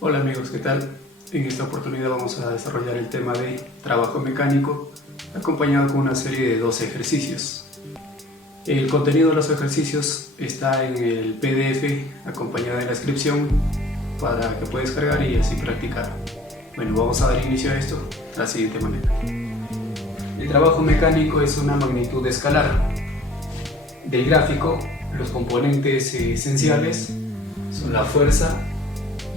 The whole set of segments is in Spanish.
Hola amigos, ¿qué tal? En esta oportunidad vamos a desarrollar el tema de trabajo mecánico acompañado con una serie de 12 ejercicios. El contenido de los ejercicios está en el PDF acompañado de la descripción para que puedas descargar y así practicar. Bueno, vamos a dar inicio a esto de la siguiente manera. El trabajo mecánico es una magnitud escalar. Del gráfico, los componentes esenciales son la fuerza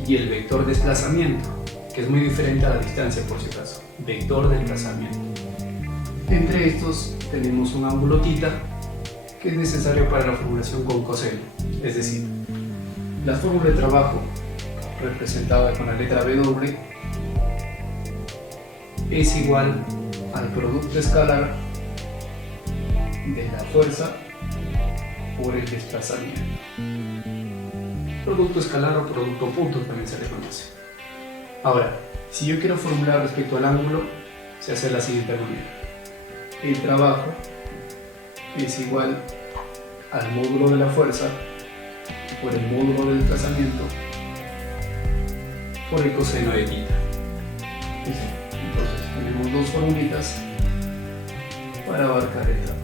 y el vector desplazamiento, que es muy diferente a la distancia por si acaso. Vector desplazamiento. Entre estos tenemos un ángulo θ que es necesario para la formulación con coseno, es decir, la fórmula de trabajo representada con la letra W es igual al producto escalar de la fuerza por el desplazamiento. Producto escalar o producto punto también se le conoce. Ahora, si yo quiero formular respecto al ángulo, se hace de la siguiente manera. El trabajo es igual al módulo de la fuerza por el módulo del desplazamiento por el coseno de θ. Entonces tenemos dos formulitas para abarcar el trabajo.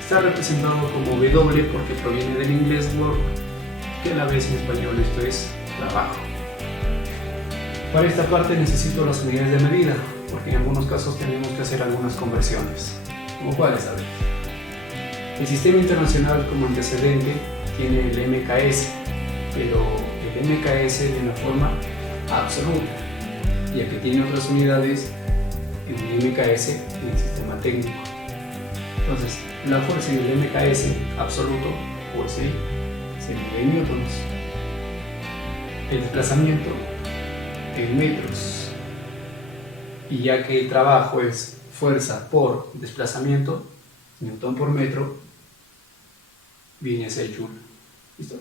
Está representado como W porque proviene del inglés work, que a la vez en español esto es trabajo. Para esta parte necesito las unidades de medida, porque en algunos casos tenemos que hacer algunas conversiones, como cuáles, a ver. El sistema internacional como antecedente tiene el MKS, pero el MKS de una forma absoluta, ya que tiene otras unidades en el MKS en el sistema técnico. Entonces, la fuerza en el MKS absoluto, o SI, se mide en newtons. El desplazamiento en metros. Y ya que el trabajo es fuerza por desplazamiento, newton por metro, viene a ser joule. ¿Listo?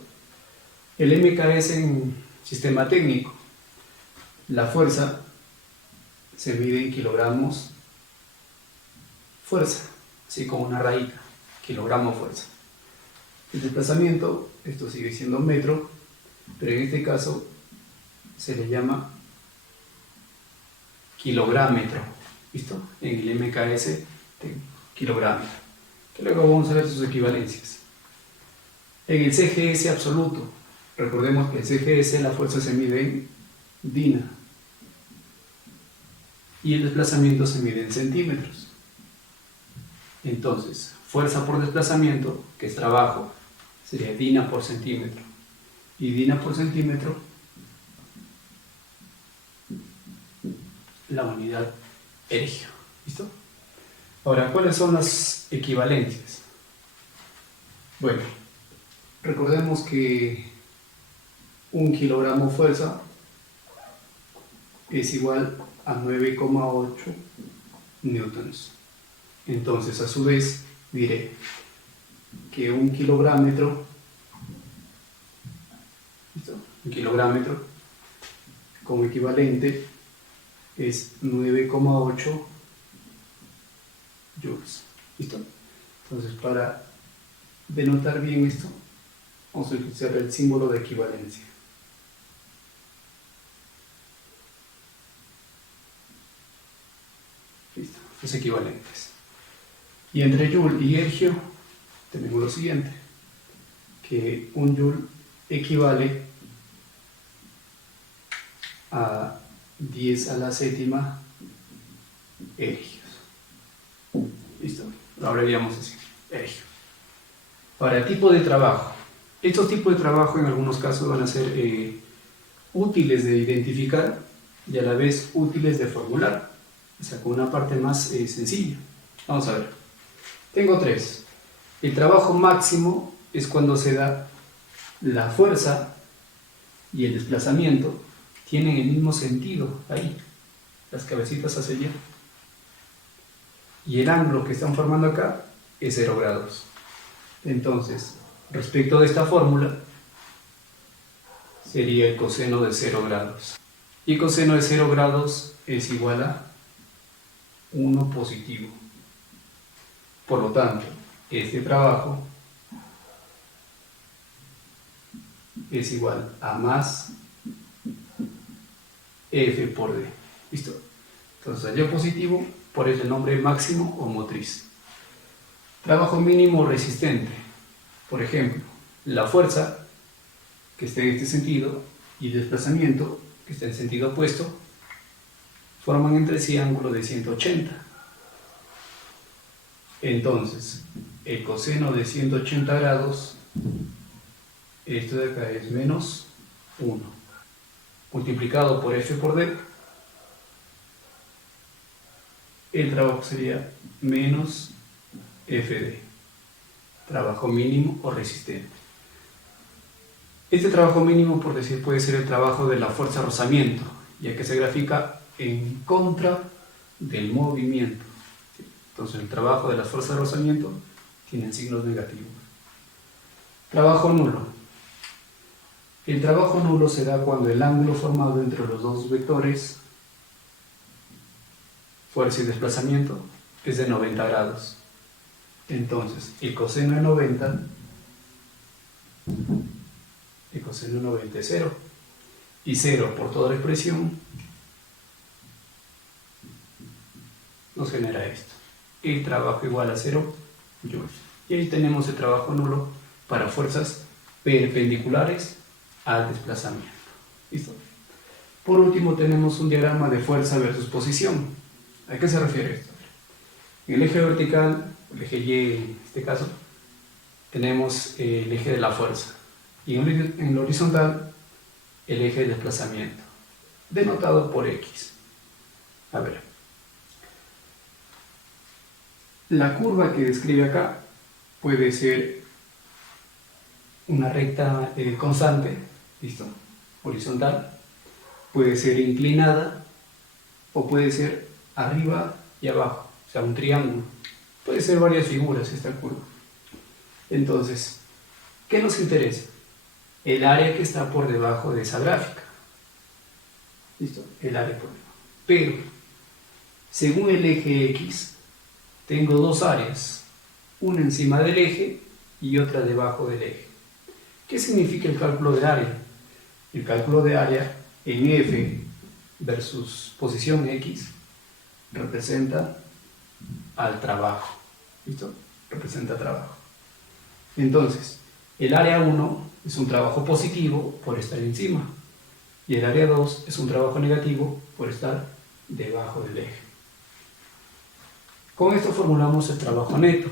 El MKS en sistema técnico. La fuerza se mide en kilogramos fuerza, así como una raíz, kilogramo fuerza. El desplazamiento, esto sigue siendo metro, pero en este caso se le llama kilográmetro. ¿Listo? En el MKS kilográmetro, que luego vamos a ver sus equivalencias. En el CGS absoluto, recordemos que el CGS la fuerza se mide en DINA y el desplazamiento se mide en centímetros. Entonces, fuerza por desplazamiento, que es trabajo, sería DINA por centímetro. Y DINA por centímetro, la unidad erigio. ¿Listo? Ahora, ¿cuáles son las equivalencias? Bueno, recordemos que un kilogramo fuerza es igual a 9,8 newtons. Entonces, a su vez, diré que un kilográmetro, ¿listo? Un kilográmetro como equivalente es 9,8 joules. ¿Listo? Entonces, para denotar bien esto, vamos a utilizar el símbolo de equivalencia. Listo, los equivalentes. Y entre joule y ergio tenemos lo siguiente, que un joule equivale a 10 a la séptima ergios. ¿Listo? Lo abreviamos así, ergio. Para el tipo de trabajo. Estos tipos de trabajo en algunos casos van a ser útiles de identificar y a la vez útiles de formular, o sea, con una parte más sencilla. Vamos a ver. Tengo tres. El trabajo máximo es cuando se da la fuerza y el desplazamiento tienen el mismo sentido, ahí, las cabecitas hacia allá. Y el ángulo que están formando acá es 0 grados. Entonces, respecto de esta fórmula, sería el coseno de 0 grados. Y coseno de 0 grados es igual a 1 positivo. Por lo tanto, este trabajo es igual a más F por D. ¿Listo? Entonces salió positivo, por eso el nombre máximo o motriz. Trabajo mínimo resistente. Por ejemplo, la fuerza que está en este sentido y el desplazamiento que está en sentido opuesto forman entre sí ángulo de 180. Entonces, el coseno de 180 grados, esto de acá es menos 1, multiplicado por F por D, el trabajo sería menos FD, trabajo mínimo o resistente. Este trabajo mínimo, por decir, puede ser el trabajo de la fuerza de rozamiento, ya que se grafica en contra del movimiento. Entonces el trabajo de las fuerzas de rozamiento tienen signos negativos. Trabajo nulo. El trabajo nulo se da cuando el ángulo formado entre los dos vectores, fuerza y desplazamiento, es de 90 grados. Entonces el coseno de 90 es 0. Y 0 por toda la expresión nos genera esto. El trabajo igual a 0 joules. Y ahí tenemos el trabajo nulo para fuerzas perpendiculares al desplazamiento. ¿Listo? Por último tenemos un diagrama de fuerza versus posición. ¿A qué se refiere esto? En el eje vertical, el eje Y en este caso, tenemos el eje de la fuerza. Y en el horizontal, el eje de desplazamiento, denotado por X. A ver, la curva que describe acá puede ser una recta constante, ¿listo? Horizontal, puede ser inclinada o puede ser arriba y abajo, o sea, un triángulo. Puede ser varias figuras esta curva. Entonces, ¿qué nos interesa? El área que está por debajo de esa gráfica. ¿Listo? El área por debajo. Pero, según el eje X, tengo dos áreas, una encima del eje y otra debajo del eje. ¿Qué significa el cálculo de área? El cálculo de área en F versus posición X representa al trabajo. ¿Listo? Representa trabajo. Entonces, el área 1 es un trabajo positivo por estar encima y el área 2 es un trabajo negativo por estar debajo del eje. Con esto formulamos el trabajo neto.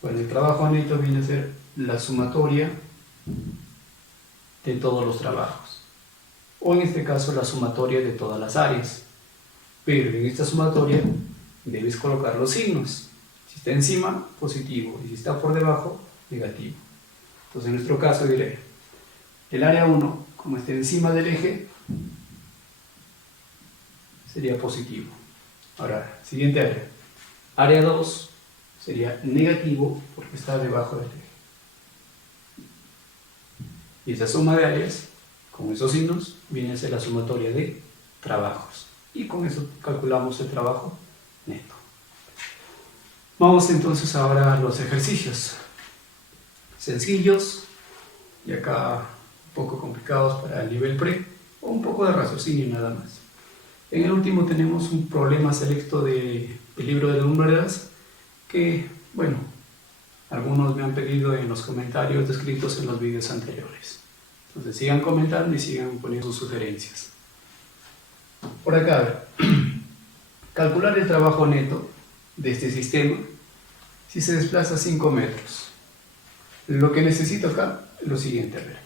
Bueno, el trabajo neto viene a ser la sumatoria de todos los trabajos, o en este caso la sumatoria de todas las áreas. Pero en esta sumatoria debes colocar los signos. Si está encima, positivo, y si está por debajo, negativo. Entonces en nuestro caso diré, el área 1, como está encima del eje, sería positivo. Ahora, siguiente área. Área 2 sería negativo porque está debajo del eje. Y esa suma de áreas, con esos signos, viene a ser la sumatoria de trabajos. Y con eso calculamos el trabajo neto. Vamos entonces ahora a los ejercicios. Sencillos, y acá un poco complicados para el nivel pre, o un poco de raciocinio nada más. En el último tenemos un problema selecto del libro de lumbreras que, bueno, algunos me han pedido en los comentarios descritos en los vídeos anteriores. Entonces sigan comentando y sigan poniendo sus sugerencias. Por acá, a ver, calcular el trabajo neto de este sistema si se desplaza 5 metros. Lo que necesito acá es lo siguiente, a ver.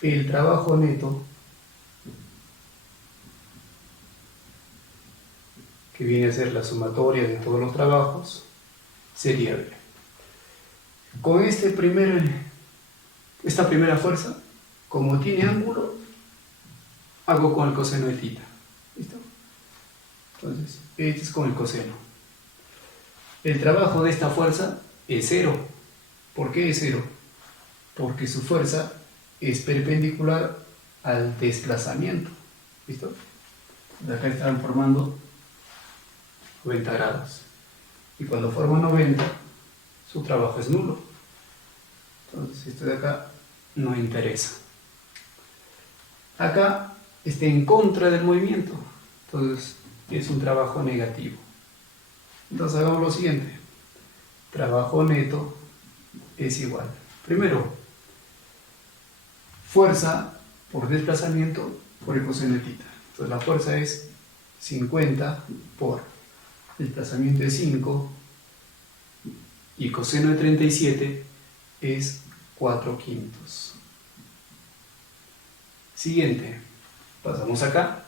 El trabajo neto, que viene a ser la sumatoria de todos los trabajos, sería, a ver, con esta primera fuerza, como tiene ángulo, hago con el coseno de θ. ¿Listo? Entonces, este es con el coseno. El trabajo de esta fuerza es 0. ¿Por qué es 0? Porque su fuerza es perpendicular al desplazamiento. ¿Listo? De acá están formando 90 grados. Y cuando forma 90, su trabajo es nulo. Entonces, esto de acá no interesa. Acá está en contra del movimiento, entonces es un trabajo negativo. Entonces hagamos lo siguiente. Trabajo neto es igual. Primero, fuerza por desplazamiento por el coseno de θ. Entonces la fuerza es 50 por desplazamiento de 5 y coseno de 37 es 4/5. Siguiente, pasamos acá,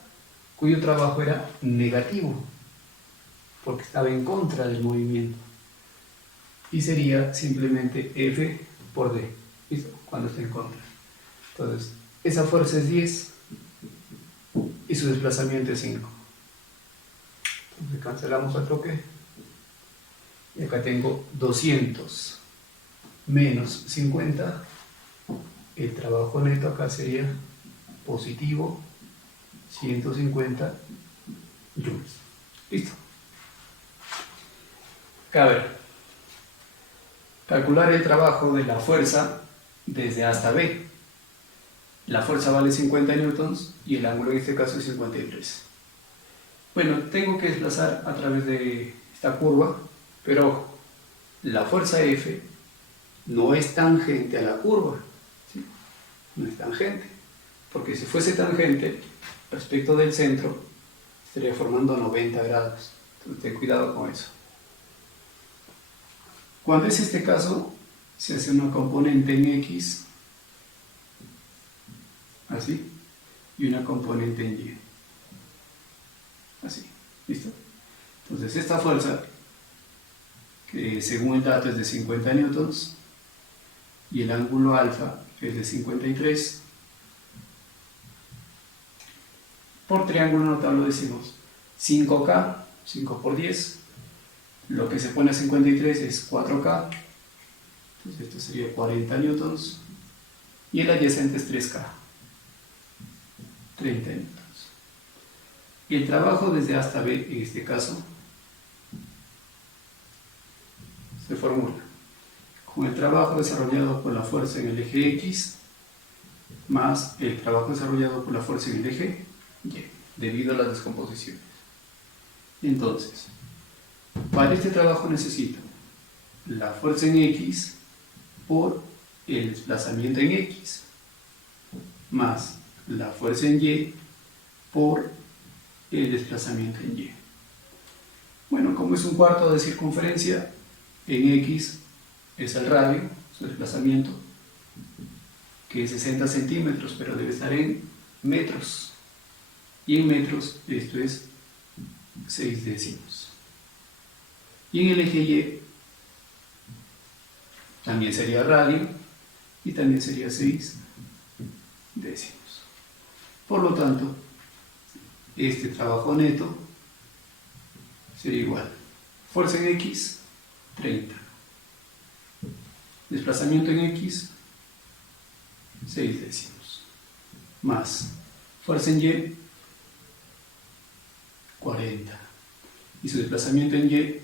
cuyo trabajo era negativo, porque estaba en contra del movimiento. Y sería simplemente F por D, ¿listo? Cuando esté en contra. Entonces, esa fuerza es 10 y su desplazamiento es 5. Entonces cancelamos al toque. Y acá tengo 200 menos 50. El trabajo neto acá sería positivo 150 joules. Listo. Acá a ver. Calcular el trabajo de la fuerza desde A hasta B. La fuerza vale 50 newtons y el ángulo en este caso es 53. Bueno, tengo que desplazar a través de esta curva, pero ojo, la fuerza F no es tangente a la curva, ¿sí? No es tangente, porque si fuese tangente respecto del centro estaría formando 90 grados. Entonces ten cuidado con eso. Cuando es este caso, se hace una componente en X, así, y una componente en Y, así, ¿listo? Entonces esta fuerza, que según el dato es de 50 newtons, y el ángulo alfa es de 53, por triángulo notable decimos 5K, 5 por 10, lo que se pone a 53 es 4K, entonces esto sería 40 newtons, y el adyacente es 3K, 30 newtons. Y el trabajo desde A hasta B, en este caso, se formula con el trabajo desarrollado por la fuerza en el eje X más el trabajo desarrollado por la fuerza en el eje Y, debido a las descomposiciones. Entonces, para este trabajo necesito la fuerza en X por el desplazamiento en X, más la fuerza en Y por el desplazamiento en Y. Bueno, como es un cuarto de circunferencia, en X es el radio, su desplazamiento, que es 60 centímetros, pero debe estar en metros. Y en metros esto es 6 décimos. Y en el eje Y también sería radio y también sería 6 décimos. Por lo tanto, este trabajo neto sería igual. Fuerza en X, 30. Desplazamiento en X, 6 décimos. Más fuerza en Y, 40. Y su desplazamiento en Y,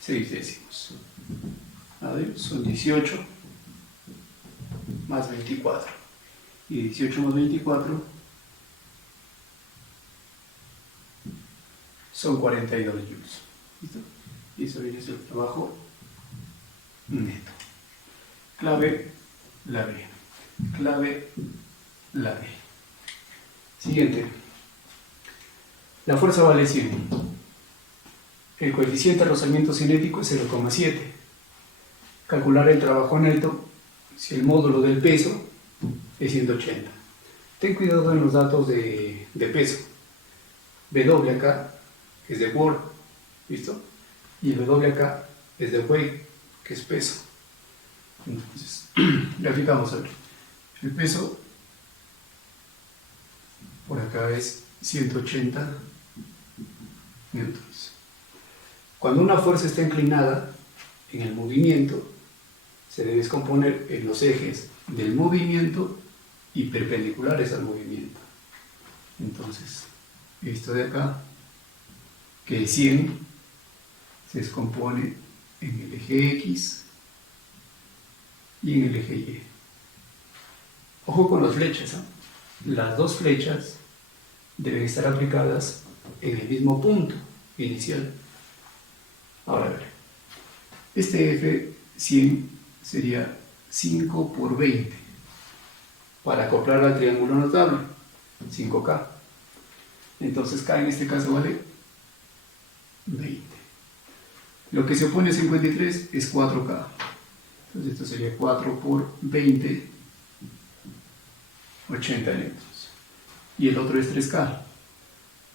6 décimos. A ver, son 18 más 24. Y 18 más 24 son 42 joules. ¿Listo? Y eso viene a ser el trabajo neto. Clave, la B. Clave, la B. Siguiente. La fuerza vale 100. El coeficiente de rozamiento cinético es 0,7. Calcular el trabajo neto si el módulo del peso es 180. Ten cuidado en los datos de peso. W acá es de work, ¿listo? Y el W acá es de weight, que es peso. Entonces, graficamos a ver. El peso por acá es 180 newtons. Cuando una fuerza está inclinada en el movimiento, se debe descomponer en los ejes del movimiento y perpendiculares al movimiento. Entonces, esto de acá, que es 100, se descompone en el eje X y en el eje Y. Ojo con las flechas, ¿eh? Las dos flechas deben estar aplicadas en el mismo punto inicial. Ahora a ver, este F100 sería 5 por 20 para acoplar al triángulo notable, 5K. Entonces K en este caso vale 20. Lo que se opone a 53 es 4K. Entonces esto sería 4 por 20, 80 newtons. Y el otro es 3K.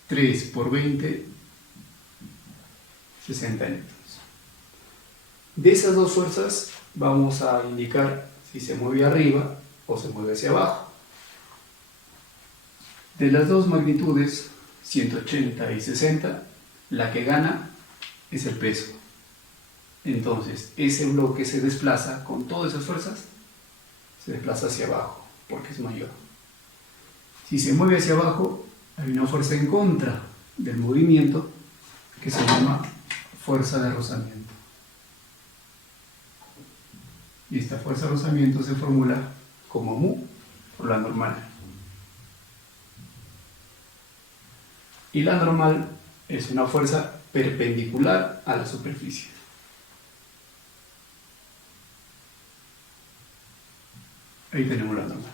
3 por 20, 60 newtons. De esas dos fuerzas vamos a indicar si se mueve arriba o se mueve hacia abajo. De las dos magnitudes, 180 y 60, la que gana es el peso. Entonces, ese bloque se desplaza con todas esas fuerzas, se desplaza hacia abajo, porque es mayor. Si se mueve hacia abajo, hay una fuerza en contra del movimiento que se llama fuerza de rozamiento. Y esta fuerza de rozamiento se formula como mu por la normal. Y la normal es una fuerza perpendicular a la superficie. Ahí tenemos la normal.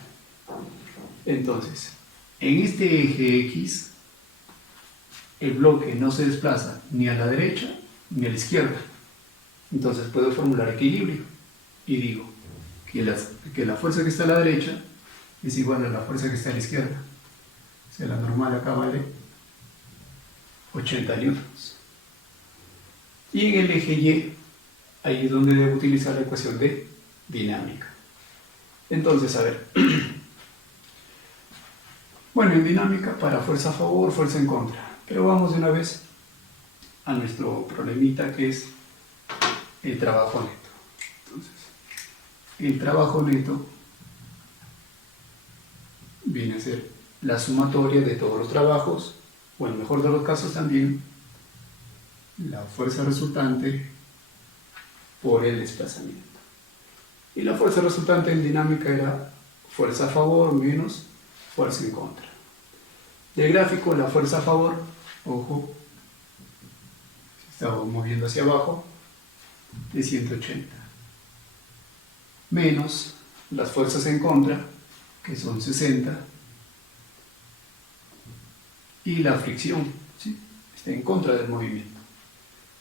Entonces, en este eje X, el bloque no se desplaza ni a la derecha ni a la izquierda. Entonces puedo formular equilibrio y digo que la fuerza que está a la derecha es igual a la fuerza que está a la izquierda. O sea, la normal acá vale 80 newtons. Y en el eje Y, ahí es donde debo utilizar la ecuación de dinámica. Entonces, a ver. Bueno, en dinámica para fuerza a favor, fuerza en contra. Pero vamos de una vez a nuestro problemita que es el trabajo neto. Entonces, el trabajo neto viene a ser la sumatoria de todos los trabajos, o en el mejor de los casos también, la fuerza resultante por el desplazamiento. Y la fuerza resultante en dinámica era fuerza a favor menos fuerza en contra. Del gráfico, la fuerza a favor, ojo, se estaba moviendo hacia abajo, de 180. Menos las fuerzas en contra, que son 60. Y la fricción, ¿sí? Está en contra del movimiento.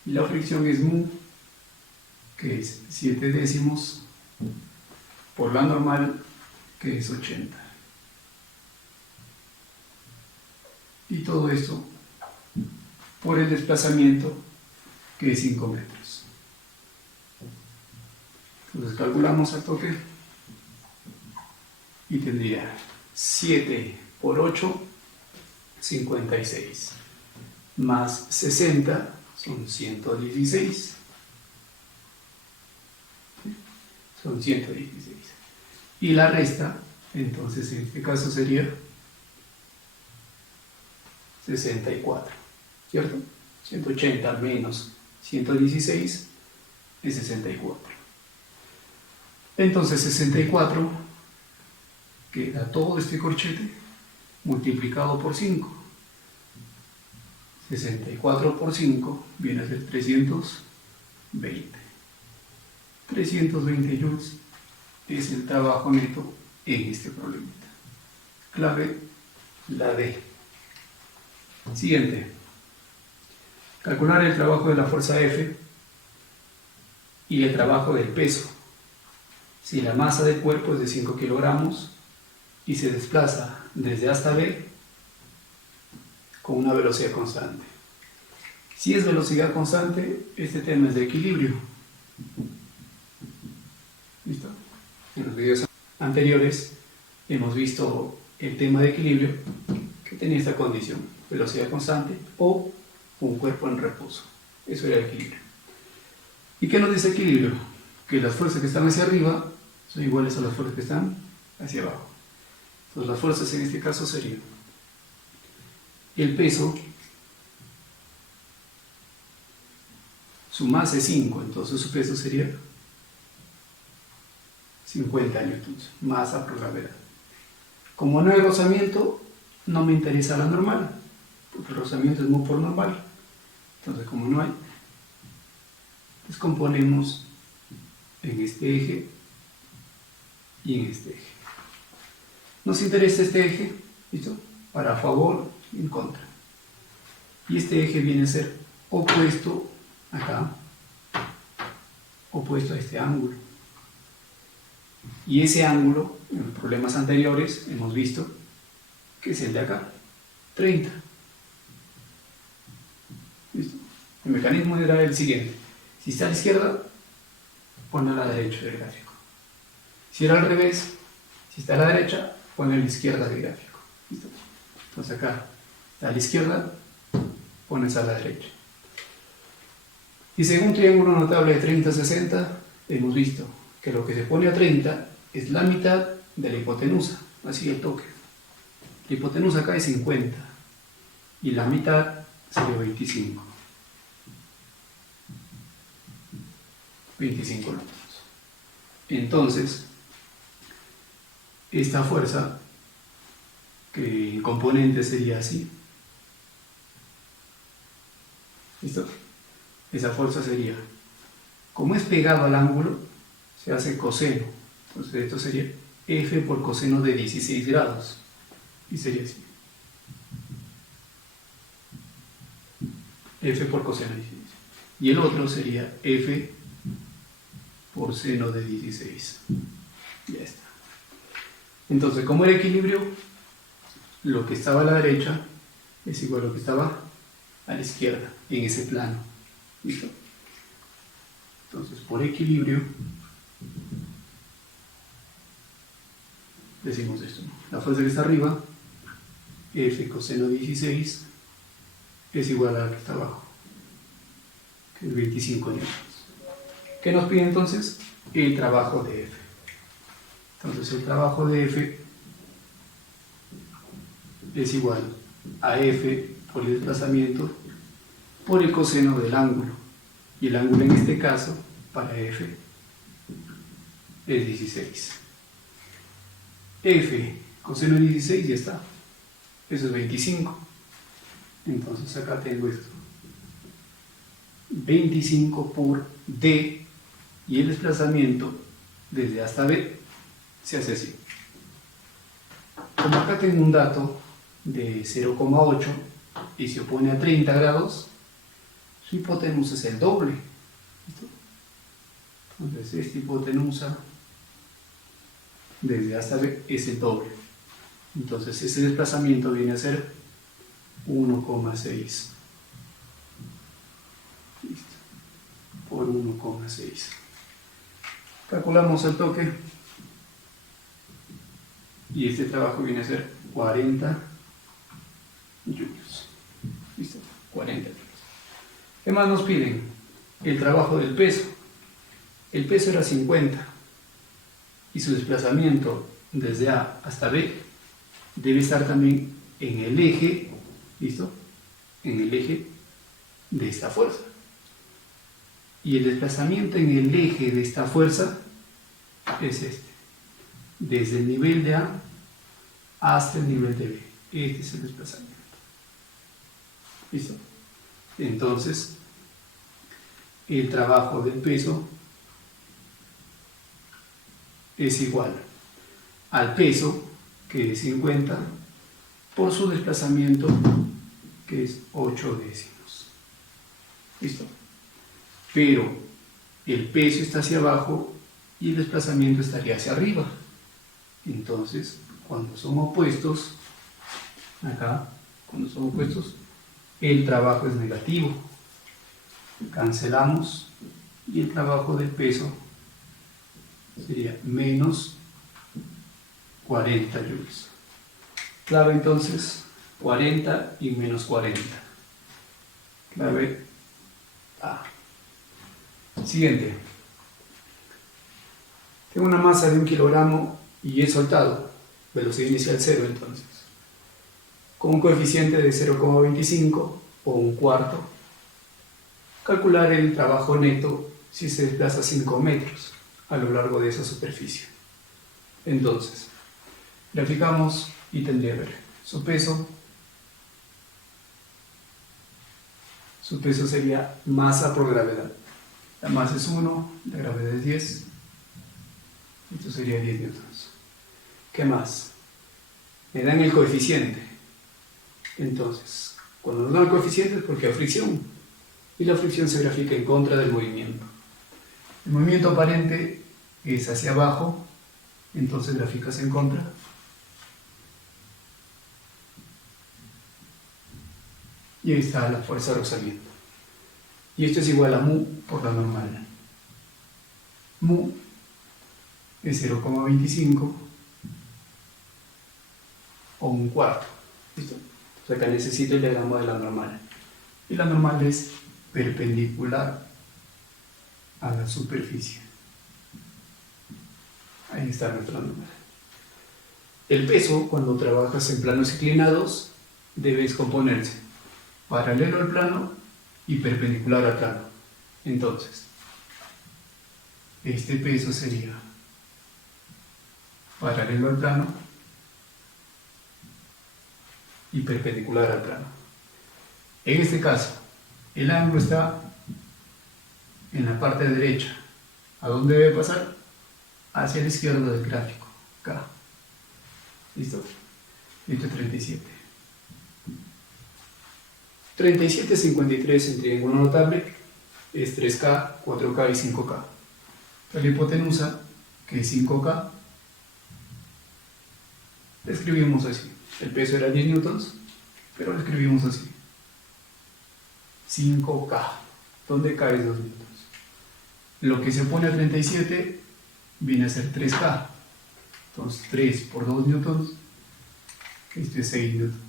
Y la fricción es mu, que es 7 décimos, por la normal, que es 80. Y todo esto por el desplazamiento, que es 5 metros. Entonces calculamos al toque y tendría 7 por 8, 56, más 60 son 116. Son 116. Y la resta, entonces en este caso sería 64, ¿cierto? 180 menos 116 es 64. Entonces 64 queda todo este corchete multiplicado por 5. 64 por 5 viene a ser 320. 320 joules es el trabajo neto en este problemita. Clave la D. Siguiente. Calcular el trabajo de la fuerza F y el trabajo del peso. Si la masa del cuerpo es de 5 kilogramos y se desplaza desde A hasta B con una velocidad constante. Si es velocidad constante, este tema es de equilibrio. ¿Listo? En los videos anteriores hemos visto el tema de equilibrio que tenía esta condición, velocidad constante o un cuerpo en reposo. Eso era el equilibrio. ¿Y qué nos dice equilibrio? Que las fuerzas que están hacia arriba son iguales a las fuerzas que están hacia abajo. Entonces las fuerzas en este caso serían el peso, su masa es 5, entonces su peso sería 50 newtons, masa por gravedad. Como no hay rozamiento, no me interesa la normal, porque el rozamiento es muy por normal. Entonces, como no hay, descomponemos en este eje y en este eje. Nos interesa este eje, ¿listo? Para favor y en contra. Y este eje viene a ser opuesto acá, opuesto a este ángulo. Y ese ángulo, en los problemas anteriores, hemos visto que es el de acá, 30. ¿Listo? El mecanismo era el siguiente. Si está a la izquierda, pon a la derecha del gráfico. Si era al revés, si está a la derecha, pon a la izquierda del gráfico. ¿Listo? Entonces acá, a la izquierda, pones a la derecha. Y según triángulo notable de 30-60, hemos visto que lo que se pone a 30 es la mitad de la hipotenusa, así el toque. La hipotenusa acá es 50 y la mitad sería 25. 25 newtons. Entonces, esta fuerza, que en componente sería así. ¿Listo? Esa fuerza sería, como es pegado al ángulo, se hace coseno. Entonces esto sería F por coseno de 16 grados. Y sería así. F por coseno de 16. Y el otro sería F por seno de 16. Ya está. Entonces, como era equilibrio, lo que estaba a la derecha es igual a lo que estaba a la izquierda, en ese plano. ¿Listo? Entonces, por equilibrio, decimos esto, ¿no? La fuerza que está arriba, F coseno 16, es igual a la que está abajo, que es 25 newtons. ¿Qué nos pide entonces? El trabajo de F. Entonces, el trabajo de F es igual a F por el desplazamiento por el coseno del ángulo. Y el ángulo en este caso, para F, es 16. F coseno de 16 ya está. Eso es 25. Entonces acá tengo esto. 25 por D y el desplazamiento desde A hasta B se hace así. Como acá tengo un dato de 0,8 y se opone a 30 grados, su hipotenusa es el doble. ¿Listo? Entonces esta hipotenusa desde A hasta B es el doble. Entonces ese desplazamiento viene a ser 1,6. Por 1,6. Calculamos el toque y este trabajo viene a ser 40 joules. ¿Listo? 40 joules. ¿Qué más nos piden? El trabajo del peso. El peso era 50 y su desplazamiento desde A hasta B debe estar también en el eje, ¿listo? En el eje de esta fuerza. Y el desplazamiento en el eje de esta fuerza es este. Desde el nivel de A hasta el nivel de B. Este es el desplazamiento. ¿Listo? Entonces, el trabajo del peso es igual al peso, que es 50, por su desplazamiento, que es 8 décimos. ¿Listo? Pero el peso está hacia abajo y el desplazamiento estaría hacia arriba. Entonces, cuando son opuestos, acá, cuando son opuestos, el trabajo es negativo. Cancelamos y el trabajo del peso sería menos 40 joules. Clave entonces 40 y menos 40. Clave A. Siguiente. Tengo una masa de 1 kilogramo y he soltado. Velocidad inicial 0 entonces. Con un coeficiente de 0,25 o un cuarto. Calcular el trabajo neto si se desplaza 5 metros a lo largo de esa superficie. Entonces, Graficamos y tendría que ver su peso. Su peso sería masa por gravedad. La masa es 1, la gravedad es 10. Esto sería 10 newtons. ¿Qué más? Me dan el coeficiente. Entonces, cuando nos dan el coeficiente es porque hay fricción. Y la fricción se grafica en contra del movimiento. El movimiento aparente es hacia abajo, entonces graficas en contra. Y ahí está la fuerza de rozamiento. Y esto es igual a mu por la normal. Mu es 0,25 o un cuarto. ¿Listo? Entonces acá necesito el diagrama de la normal. Y la normal es perpendicular a la superficie. Ahí está nuestra normal. El peso, cuando trabajas en planos inclinados, debe descomponerse paralelo al plano y perpendicular al plano. Entonces, este peso sería paralelo al plano y perpendicular al plano. En este caso, el ángulo está en la parte derecha. ¿A dónde debe pasar? Hacia la izquierda del gráfico. Acá. ¿Listo? Esto es 37. 37,53 en triángulo notable es 3K, 4K y 5K. La hipotenusa, que es 5K, la escribimos así. El peso era 10 newtons, pero lo escribimos así. 5K. ¿Dónde cae 2 newtons? Lo que se opone a 37 viene a ser 3K. Entonces 3 por 2 newtons, esto es 6 newtons.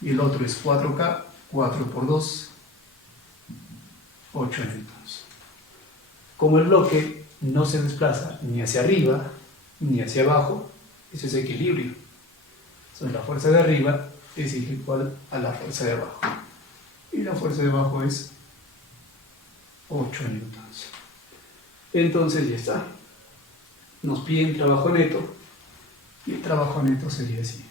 Y el otro es 4K, 4 por 2, 8 newtons. Como el bloque no se desplaza ni hacia arriba ni hacia abajo, eso es equilibrio. Entonces la fuerza de arriba es igual a la fuerza de abajo. Y la fuerza de abajo es 8 newtons. Entonces ya está. Nos piden trabajo neto. Y el trabajo neto sería así.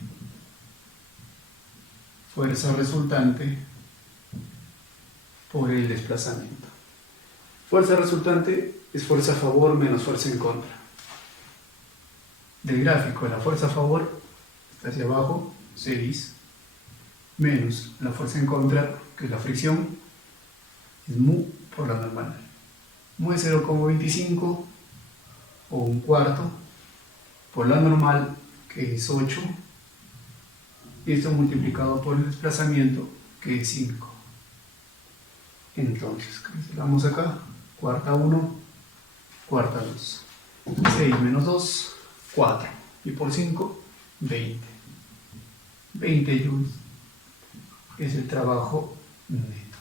Fuerza resultante por el desplazamiento. Fuerza resultante es fuerza a favor menos fuerza en contra. Del gráfico, la fuerza a favor está hacia abajo, 6, menos la fuerza en contra, que es la fricción, es mu por la normal. Mu es 0,25 o un cuarto por la normal, que es 8. Y esto multiplicado por el desplazamiento, que es 5. Entonces, cancelamos acá, cuarta 1, cuarta 2. 6 menos 2, 4. Y por 5, 20. 20 joules es el trabajo neto.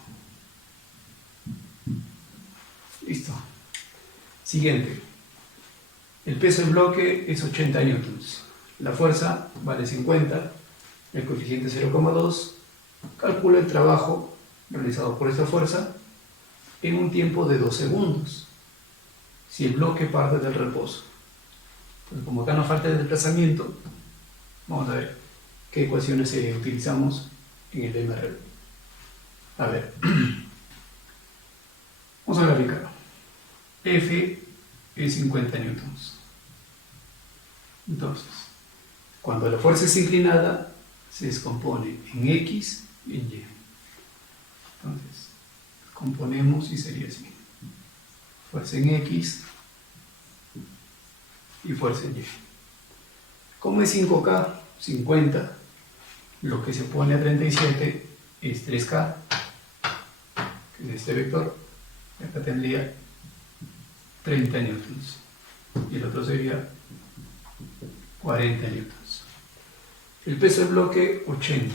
Listo. Siguiente. El peso del bloque es 80 newtons. La fuerza vale 50. El coeficiente es 0,2, calcula el trabajo realizado por esta fuerza en un tiempo de 2 segundos, si el bloque parte del reposo. Entonces, como acá nos falta el desplazamiento, vamos a ver qué ecuaciones utilizamos en el MRL. A ver, vamos a graficarlo. F es 50 newtons. Entonces, cuando la fuerza es inclinada, se descompone en X y en Y. Entonces, componemos y sería así. Fuerza en X y fuerza en Y. Como es 5K, 50, lo que se opone a 37 es 3K, que es este vector, y acá tendría 30 newtons. Y el otro sería 40 newtons. El peso del bloque, 80.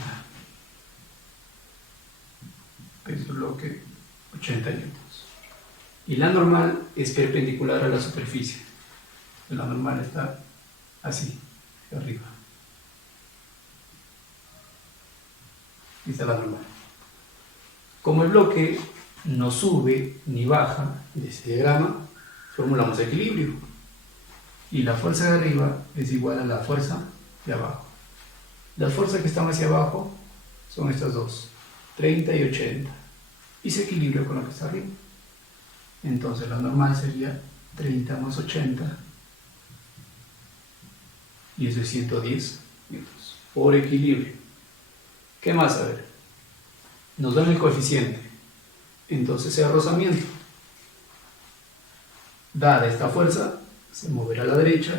Peso del bloque, 80 newtons. Y la normal es perpendicular a la superficie. La normal está así, hacia arriba. Aquí está la normal. Como el bloque no sube ni baja de ese diagrama, formulamos equilibrio. y la fuerza de arriba es igual a la fuerza de abajo. Las fuerzas que están hacia abajo son estas dos, 30 y 80, y se equilibra con la que está arriba. Entonces la normal sería 30 más 80, y eso es 110 metros, por equilibrio. ¿Qué más? A ver, nos dan el coeficiente, entonces el rozamiento, dada esta fuerza, se moverá a la derecha,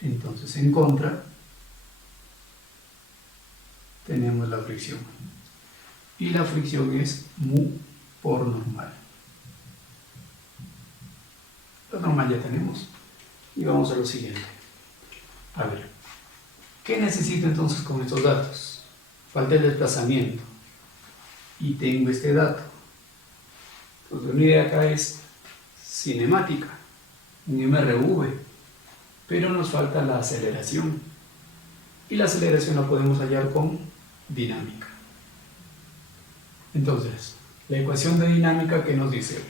entonces en contra tenemos la fricción, y la fricción es mu por normal. La normal ya tenemos, y vamos a lo siguiente. A ver, ¿qué necesito entonces con estos datos? Falta el desplazamiento, y tengo este dato. Entonces una idea acá es cinemática, un MRV, pero nos falta la aceleración, y la aceleración la podemos hallar con dinámica. Entonces, la ecuación de dinámica que nos dice,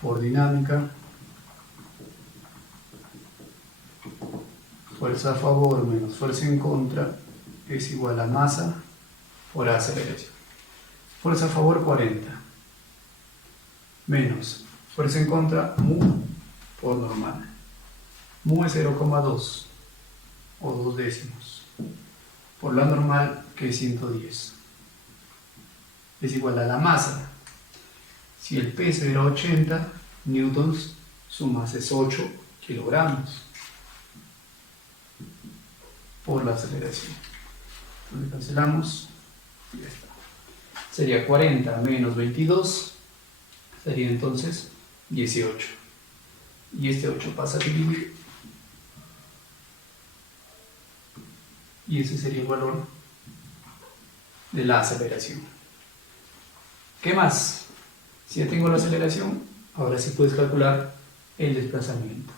por dinámica, fuerza a favor menos fuerza en contra es igual a masa por aceleración. Fuerza a favor 40 menos fuerza en contra mu por normal. Mu es 0,2 o 2 décimos por la normal, que es 110. Es igual a la masa. Si el peso era 80 newtons, su masa es 8 kilogramos por la aceleración. Entonces cancelamos y ya está. Sería 40 menos 22, sería entonces 18. Y este 8 pasa a dividir, y ese sería el valor de la aceleración. ¿Qué más? Si ya tengo la aceleración, ahora sí puedes calcular el desplazamiento.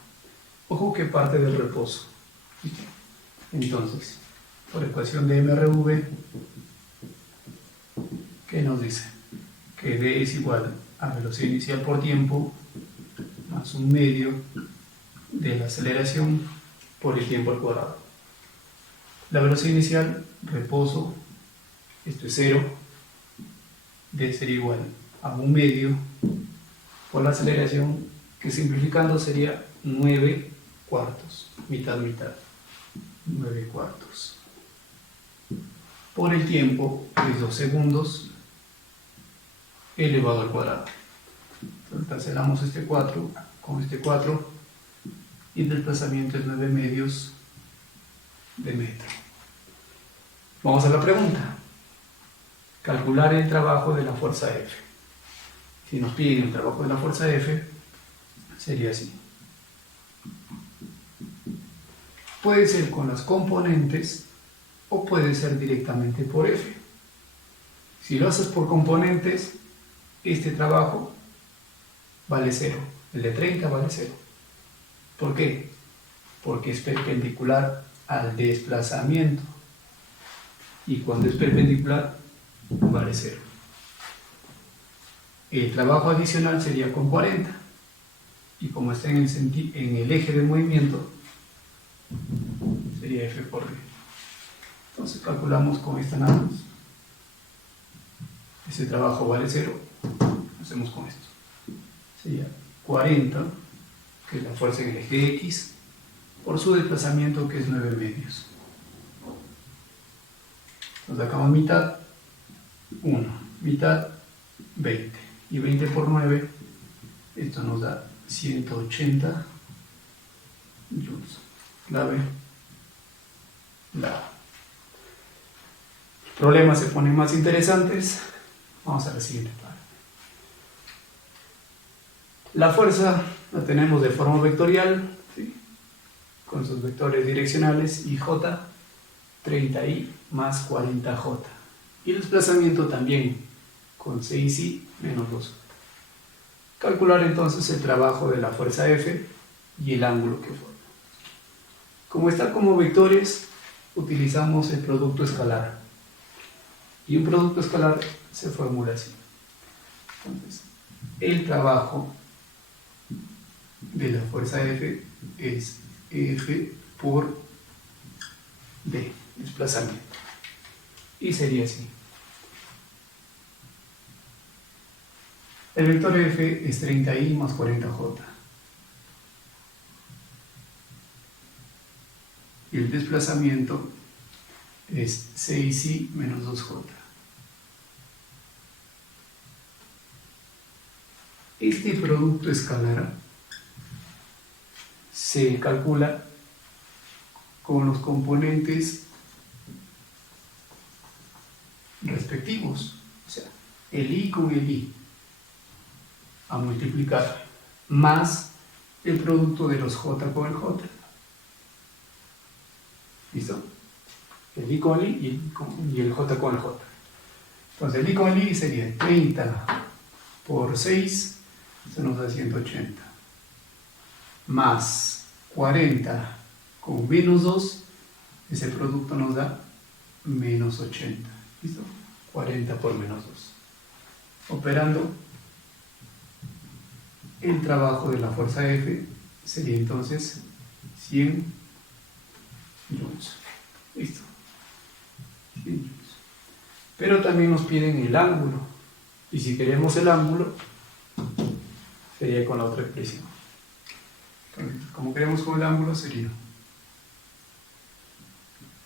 Ojo que parte del reposo. Entonces, por ecuación de MRV, ¿qué nos dice? Que D es igual a velocidad inicial por tiempo más un medio de la aceleración por el tiempo al cuadrado. La velocidad inicial, reposo, esto es 0, D sería igual a un medio por la aceleración, que simplificando sería 9 cuartos, mitad, mitad, 9 cuartos. Por el tiempo, que es 2 segundos, elevado al cuadrado. Entonces cancelamos este 4 con este 4, y el desplazamiento es 9 medios de metro. Vamos a la pregunta. Calcular el trabajo de la fuerza F. Si nos piden el trabajo de la fuerza F, sería así. Puede ser con las componentes o puede ser directamente por F. Si lo haces por componentes, este trabajo vale 0. El de 30 vale 0. ¿Por qué? Porque es perpendicular al desplazamiento. Y cuando es perpendicular, vale 0. El trabajo adicional sería con 40. Y como está en el eje de movimiento, sería F por D. Entonces calculamos con esta nada más. Ese trabajo vale 0. Hacemos con esto. Sería 40, que es la fuerza en el eje X, por su desplazamiento, que es 9 medios. Nos sacamos mitad, 1, mitad, 20. Y 20 por 9, esto nos da 180 joules. Clave, la. Los problemas se ponen más interesantes. Vamos a la siguiente parte. La fuerza la tenemos de forma vectorial, ¿sí?, con sus vectores direccionales, y J, 30i más 40j. Y el desplazamiento también, con 6i menos 2j. Calcular entonces el trabajo de la fuerza F y el ángulo que forma. Como está como vectores, utilizamos el producto escalar. Y un producto escalar se formula así. Entonces, el trabajo de la fuerza F es F por D, desplazamiento. Y sería así. El vector F es 30i más 40j. Y el desplazamiento es 6i menos 2j. Este producto escalar se calcula con los componentes respectivos, o sea, el i con el i a multiplicar, más el producto de los j con el j. ¿Listo? El i con el i y el j con el j. Entonces el i con el i sería 30 por 6, se nos da 180. Más 40 con menos 2, ese producto nos da menos 80. ¿Listo? 40 por menos 2. Operando, el trabajo de la fuerza F sería entonces 100 joules. Listo. 100 joules. Pero también nos piden el ángulo. Y si queremos el ángulo, sería con la otra expresión. Entonces, como queremos con el ángulo, sería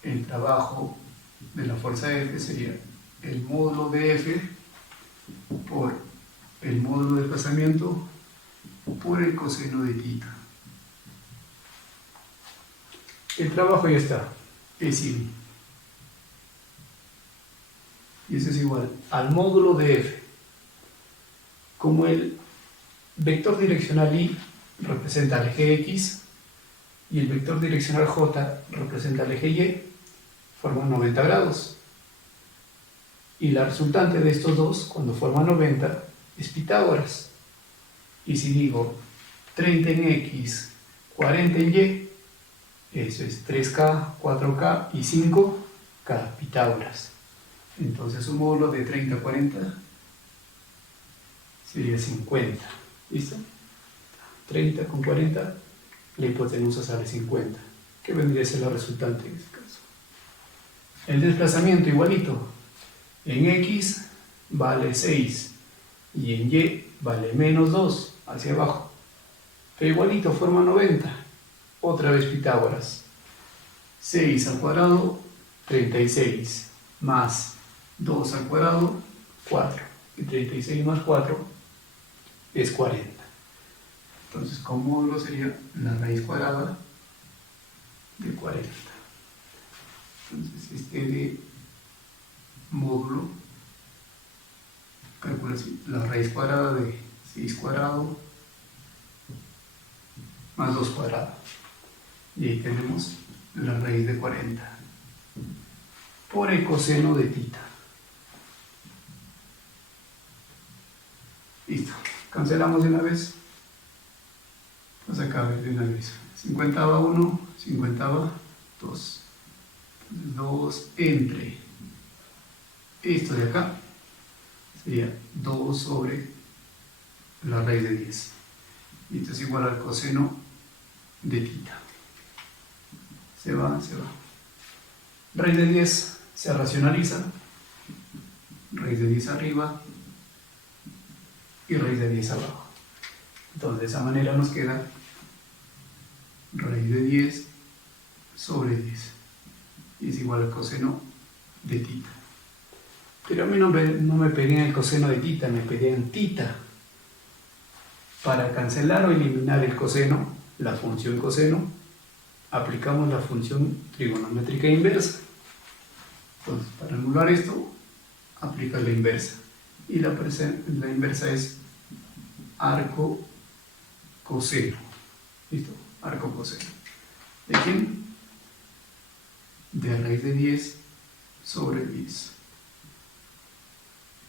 el trabajo de la fuerza F sería el módulo de F por el módulo de desplazamiento por el coseno de θ. El trabajo ya está, es I. Y eso es igual al módulo de F. Como el vector direccional I representa el eje X y el vector direccional J representa el eje Y, forman 90 grados. Y la resultante de estos dos, cuando forman 90, es Pitágoras. Y si digo 30 en X, 40 en Y, eso es 3K, 4K y 5K, Pitágoras. Entonces un módulo de 30 a 40 sería 50. ¿Listo? 30 con 40, la hipotenusa sale 50. ¿Qué vendría a ser la resultante en este caso? El desplazamiento igualito. En X vale 6 y en Y vale menos 2 hacia abajo. Pero igualito forma 90. Otra vez Pitágoras. 6 al cuadrado, 36, más 2 al cuadrado, 4. Y 36 más 4 es 40. Entonces, como módulo sería la raíz cuadrada de 40. Entonces, este de módulo, calcula así, la raíz cuadrada de 6 cuadrado más 2 cuadrado. Y ahí tenemos la raíz de 40 por el coseno de θ. Listo. Cancelamos de una vez. Pues acá a ver de una vez. 50 va 1, 50 va 2. Entonces 2 entre esto de acá sería 2 sobre la raíz de 10. Y esto es igual al coseno de θ. Se va, se va. Raíz de 10 se racionaliza. Raíz de 10 arriba y raíz de 10 abajo. Entonces de esa manera nos queda raíz de 10 sobre 10. Y es igual al coseno de θ. Pero a mí no me pedían el coseno de θ, me pedían θ. Para cancelar o eliminar el coseno, la función coseno, aplicamos la función trigonométrica inversa. Entonces, para anular esto, aplica la inversa. Y la inversa es arco coseno. ¿Listo? Arco coseno. ¿De quién? De raíz de 10 sobre 10.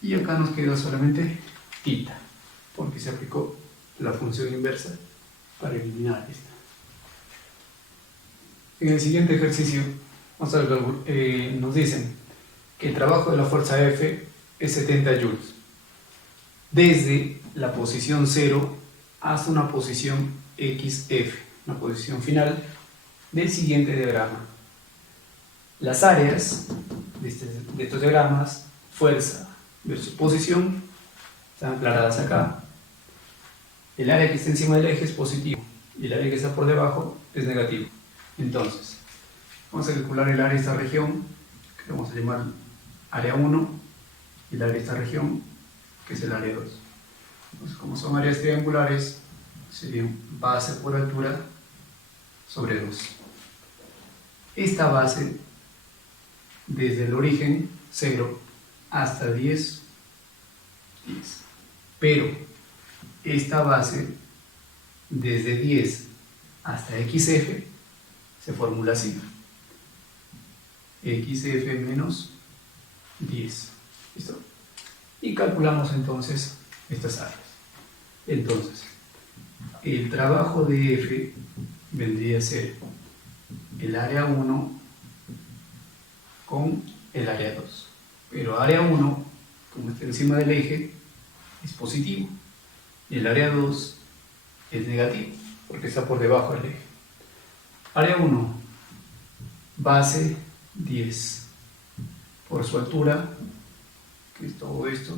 Y acá nos queda solamente θ, porque se aplicó la función inversa para eliminar esta. En el siguiente ejercicio nos dicen que el trabajo de la fuerza F es 70 joules desde la posición 0 hasta una posición XF. una posición final del siguiente diagrama. Las áreas de estos diagramas, fuerza versus posición, están aclaradas acá. El área que está encima del eje es positivo y el área que está por debajo es negativo. Entonces, vamos a calcular el área de esta región, que vamos a llamar área 1, y el área de esta región, que es el área 2. Entonces, como son áreas triangulares, sería base por altura sobre 2. Esta base, desde el origen 0 hasta 10, pero esta base, desde 10 hasta XF, se formula así: XF menos 10. ¿Listo? Y calculamos entonces estas áreas. Entonces, el trabajo de F vendría a ser el área 1 con el área 2. Pero área 1, como está encima del eje, es positivo. Y el área 2 es negativo, porque está por debajo del eje. Área 1, base 10, por su altura, que es todo esto,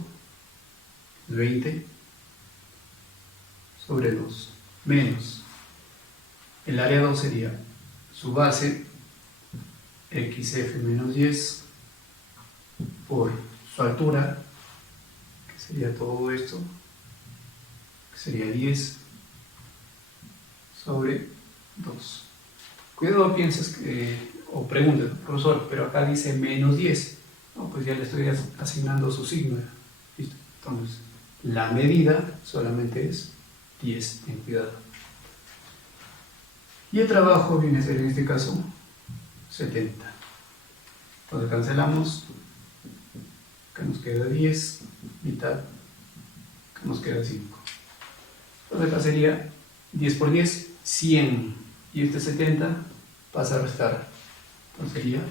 20 sobre 2, menos el área 2 sería su base, XF menos 10, por su altura, que sería todo esto, que sería 10 sobre 2. Cuidado, piensas o preguntas, profesor, pero acá dice menos 10. No, pues ya le estoy asignando su signo. ¿Listo? Entonces, la medida solamente es 10, ten cuidado. Y el trabajo viene a ser en este caso 70. Entonces cancelamos, acá nos queda 10, mitad, acá nos queda 5. Entonces acá sería 10 por 10, 100, y este 70 pasa a restar, entonces sería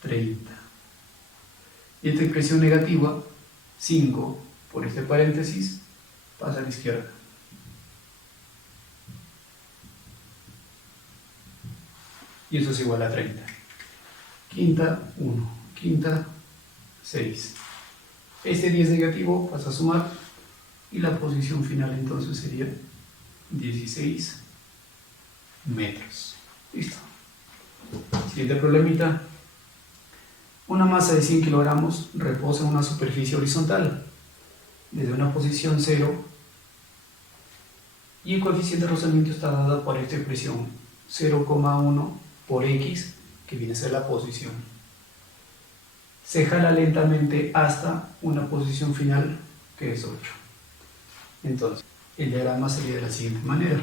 30. Y esta expresión negativa, 5 por este paréntesis, pasa a la izquierda. Y eso es igual a 30. Quinta, 1. Quinta, 6. Este 10 negativo pasa a sumar y la posición final entonces sería 16 metros. Listo. Siguiente problemita. Una masa de 100 kilogramos reposa en una superficie horizontal desde una posición 0 y el coeficiente de rozamiento está dado por esta expresión 0,1 por X, que viene a ser la posición. Se jala lentamente hasta una posición final que es 8. Entonces, el diagrama sería de la siguiente manera.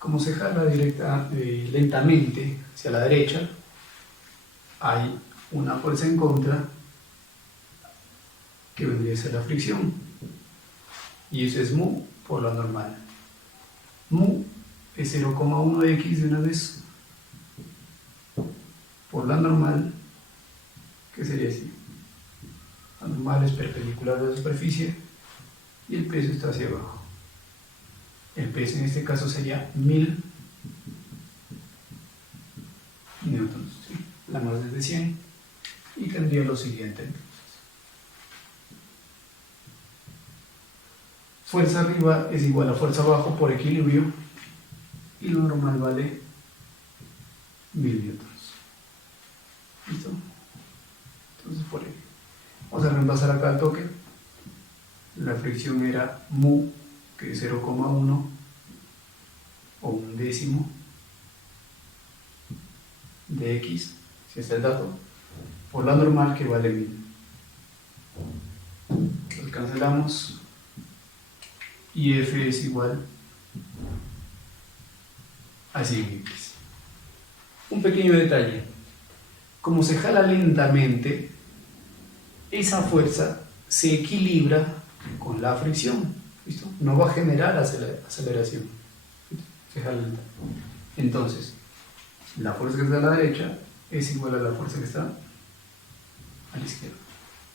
Como se jala lentamente hacia la derecha, hay una fuerza en contra que vendría a ser la fricción, y eso es mu por la normal. Mu es 0,1 de x de una vez por la normal, que sería así. La normal es perpendicular a la superficie y el peso está hacia abajo. El peso en este caso sería 1000 newtons, ¿sí? La masa es de 100 y tendría lo siguiente. Fuerza arriba es igual a fuerza abajo por equilibrio y lo normal vale 1000 newtons. ¿Listo? Entonces por ahí. Vamos a reemplazar acá el toque. La fricción era mu, que es 0,1 o un décimo de x, si está el dato, por la normal, que vale 1000. Los cancelamos y F es igual a 100x. Un pequeño detalle: como se jala lentamente, esa fuerza se equilibra con la fricción. ¿Listo? No va a generar aceleración. Se jala lenta. Entonces, la fuerza que está a la derecha es igual a la fuerza que está a la izquierda.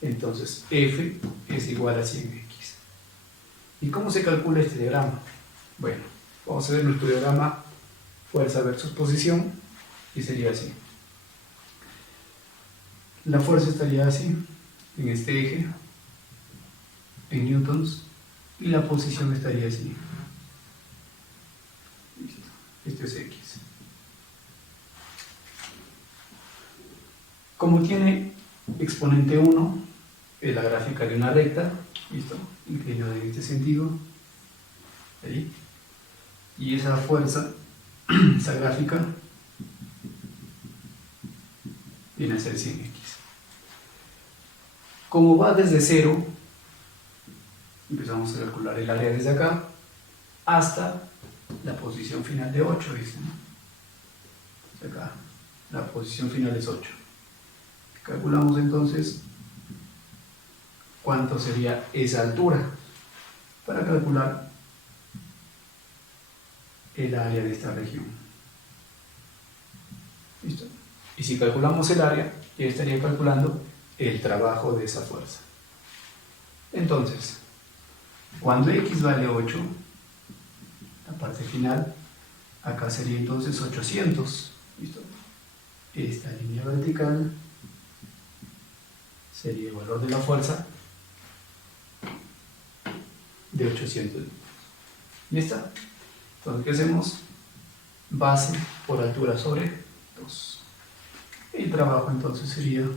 Entonces F es igual a 100x. ¿Y cómo se calcula este diagrama? Bueno, vamos a ver nuestro diagrama fuerza versus posición y sería así. La fuerza estaría así, en este eje, en newtons, y la posición estaría así. Listo. Esto es x. Como tiene exponente 1, es la gráfica de una recta, listo, inclinada en este sentido, ahí, y esa fuerza, esa gráfica, viene a ser 100x. Como va desde 0, empezamos a calcular el área desde acá hasta la posición final de 8, ¿viste? Acá, la posición final es 8. Calculamos entonces cuánto sería esa altura para calcular el área de esta región. ¿Listo? Y si calculamos el área, ya estaría calculando el trabajo de esa fuerza. Entonces, cuando x vale 8, la parte final, acá sería entonces 800. ¿Listo? Esta línea vertical sería el valor de la fuerza de 800. ¿Listo? Entonces, ¿qué hacemos? Base por altura sobre 2. El trabajo entonces sería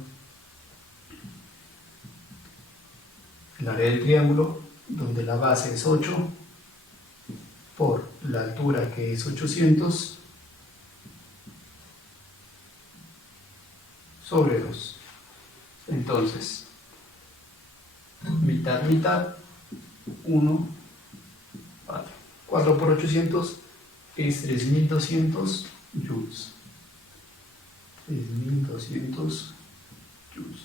el área del triángulo, donde la base es 8, por la altura que es 800, sobre 2. Entonces, mitad, mitad, 1, 4 por 800 es 3200 joules. 3200 joules.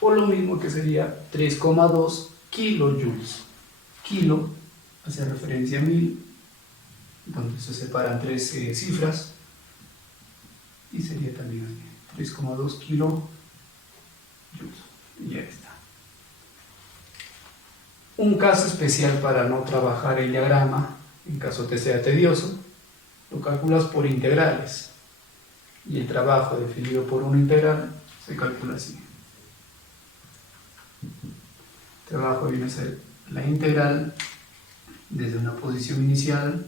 O lo mismo que sería 3,2 kilojoules. Kilo hace referencia a 1000, donde se separan 3 cifras, y sería también así, 3,2 kilojoules. Y ya está. Un caso especial para no trabajar el diagrama, en caso te sea tedioso, lo calculas por integrales. Y el trabajo definido por una integral se calcula así. El trabajo viene a ser la integral desde una posición inicial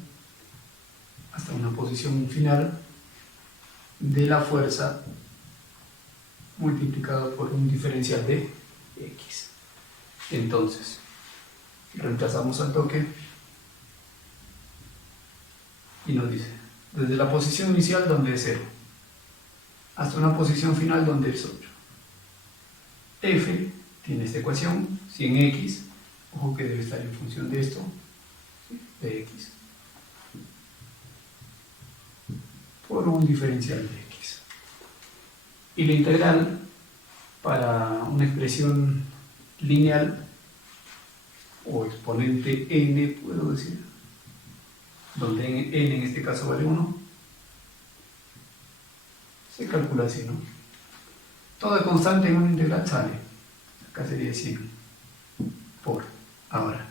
hasta una posición final de la fuerza multiplicado por un diferencial de x. Entonces, reemplazamos al toque y nos dice, desde la posición inicial donde es 0 hasta una posición final donde es 8. F tiene esta ecuación, 100x, ojo que debe estar en función de esto, de x, por un diferencial de x. Y la integral para una expresión lineal o exponente n, puedo decir, donde n en este caso vale 1, se calcula así, ¿no? Toda constante en una integral sale, acá sería 100 por, ahora,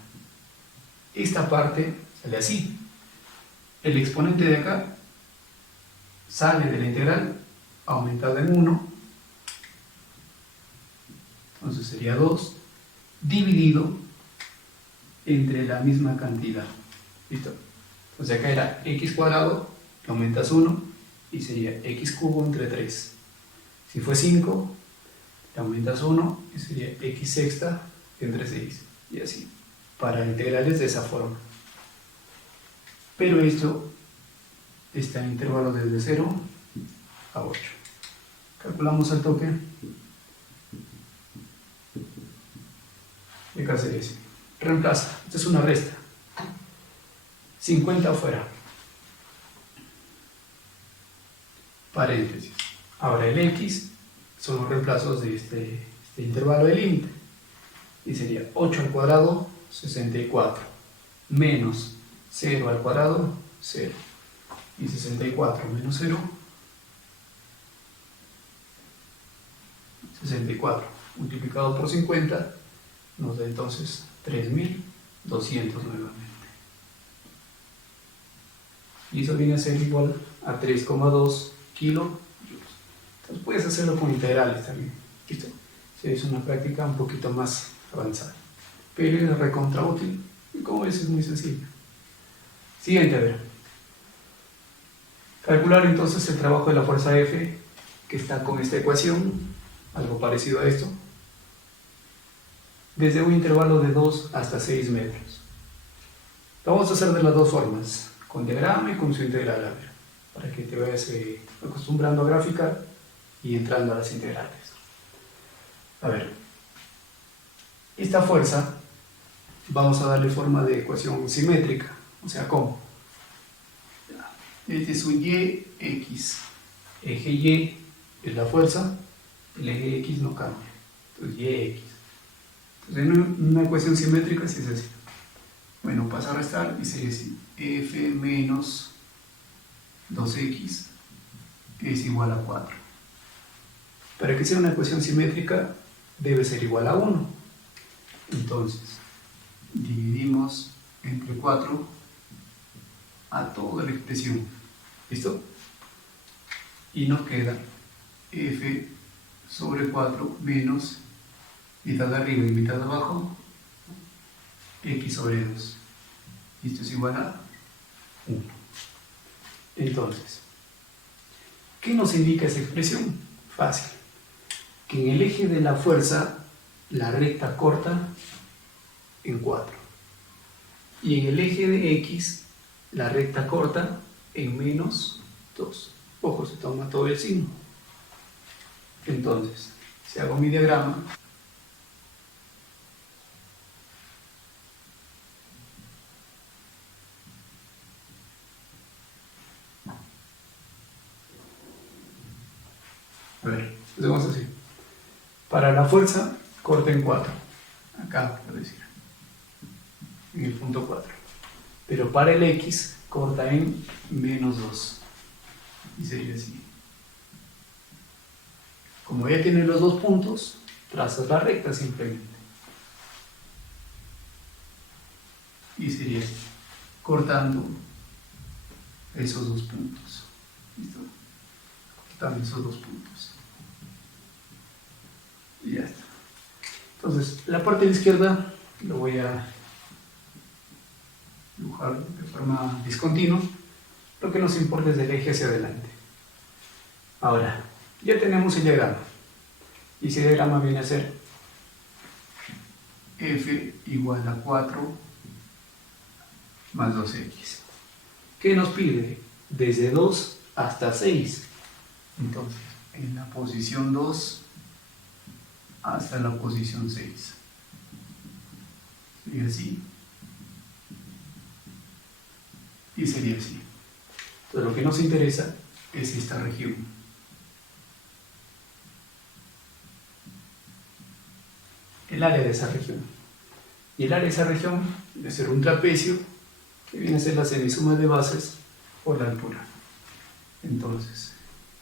esta parte sale así, el exponente de acá sale de la integral aumentado en 1, entonces sería 2, dividido entre la misma cantidad, ¿listo? Entonces acá era x cuadrado, le aumentas 1, y sería x cubo entre 3. Si fue 5, le aumentas 1 y sería x sexta entre 6. Y así, para integrales de esa forma. Pero esto está en intervalo desde 0 a 8. Calculamos al toque. Y acá sería así. Reemplaza. Esta es una resta. 50 afuera. Paréntesis. Ahora el x son los reemplazos de este intervalo de límite. Y sería 8 al cuadrado, 64. Menos 0 al cuadrado, 0. Y 64 menos 0, 64. multiplicado por 50 nos da entonces 3200 nuevamente. Y eso viene a ser igual a 3,2 kilojoules. Entonces puedes hacerlo con integrales también. ¿Listo? Es una práctica un poquito más avanzada, pero es recontra útil y como ves es muy sencillo. Siguiente, a ver. Calcular entonces el trabajo de la fuerza F que está con esta ecuación, algo parecido a esto, desde un intervalo de 2 hasta 6 metros. Lo vamos a hacer de las dos formas, con diagrama y con su integral, a ver, para que te vayas acostumbrando a graficar y entrando a las integrales. A ver, esta fuerza vamos a darle forma de ecuación simétrica, o sea, ¿cómo? Este es un YX, eje Y es la fuerza, el eje X no cambia, entonces YX. Entonces en una ecuación simétrica sí es así. Bueno, pasa a restar y sería así, F menos 2X es igual a 4. Para que sea una ecuación simétrica debe ser igual a 1. Entonces, dividimos entre 4 a toda la expresión. ¿Listo? Y nos queda F sobre 4 menos mitad de arriba y mitad de abajo, X sobre 2. Y esto es igual a 1. Entonces, ¿qué nos indica esa expresión? Fácil. Que en el eje de la fuerza la recta corta en 4 y en el eje de X la recta corta en menos 2. Ojo, se toma todo el signo. Entonces, si hago mi diagrama, a ver, hacemos así. Para la fuerza, corta en 4. Acá, por decir. En el punto 4. Pero para el X, corta en menos 2. Y sería así. Como ya tiene los dos puntos, trazas la recta simplemente. Y sería así. Cortando esos dos puntos. ¿Listo? Cortando esos dos puntos. Y ya está. Entonces, la parte de la izquierda lo voy a dibujar de forma discontinua. Lo que nos importa es del eje hacia adelante. Ahora, ya tenemos el diagrama. Y ese diagrama viene a ser F igual a 4 más 2X. ¿Qué nos pide? Desde 2 hasta 6. Entonces, en la posición 2 hasta la posición 6. Sería así. Y sería así. Entonces, lo que nos interesa es esta región. El área de esa región. Y el área de esa región debe ser un trapecio que viene a ser la semisuma de bases por la altura. Entonces,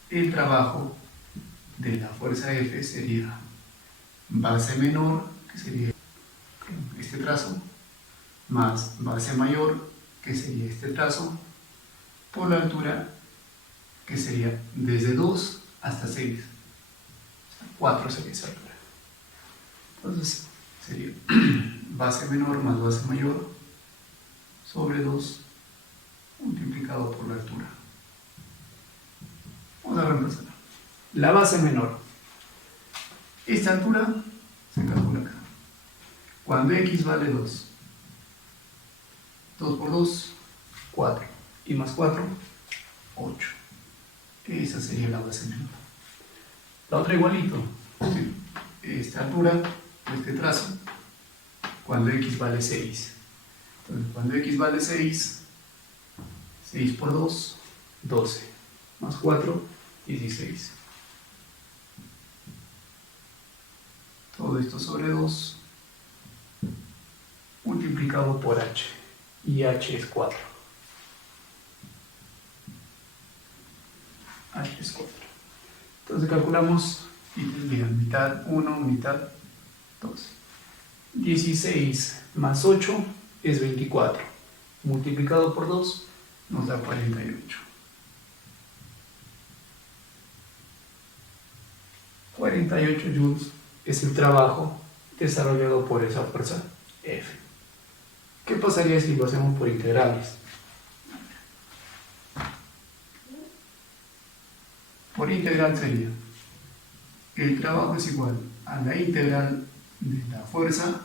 el trabajo de la fuerza F sería base menor, que sería este trazo, más base mayor, que sería este trazo, por la altura, que sería desde 2 hasta 6. O sea, 4 sería esa altura. Entonces, sería base menor más base mayor sobre 2 multiplicado por la altura. Vamos a reemplazar. La base menor. Esta altura se calcula acá. Cuando X vale 2. 2 por 2, 4. Y más 4, 8. Esa sería la base menor. La otra igualito. Esta altura, este trazo, cuando X vale 6. Entonces, cuando X vale 6, 6 por 2, 12. Más 4, 16. Todo esto sobre 2 multiplicado por h. Y h es 4. H es 4. Entonces calculamos y tendría mitad 1, mitad 2. 16 más 8 es 24. Multiplicado por 2 nos da 48. 48 joules es el trabajo desarrollado por esa fuerza F. ¿Qué pasaría si lo hacemos por integrales? Por integral sería, el trabajo es igual a la integral de la fuerza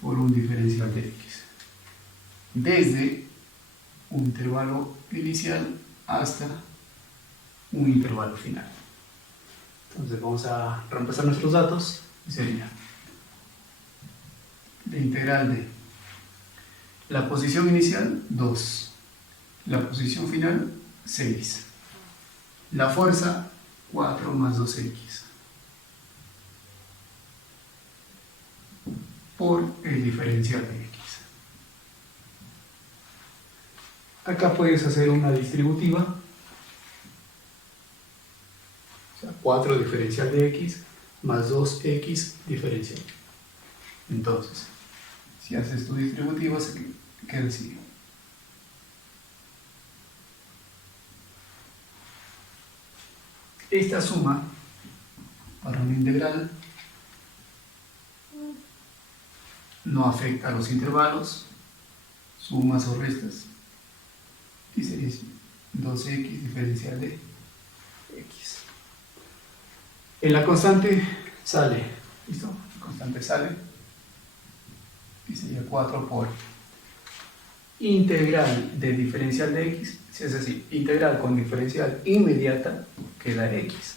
por un diferencial de x, desde un intervalo inicial hasta un intervalo final. Entonces vamos a reemplazar nuestros datos y sería la integral de la posición inicial 2, la posición final 6, la fuerza 4 más 2x por el diferencial de x. Acá puedes hacer una distributiva, o sea, 4 diferencial de x más 2x diferencial. Entonces, si haces tu distributiva, se queda así. Esta suma para una integral no afecta a los intervalos, sumas o restas, y sería así, 2x diferencial de x. En la constante sale, ¿listo? La constante sale y sería 4 por integral de diferencial de x, si es así, integral con diferencial inmediata, queda x.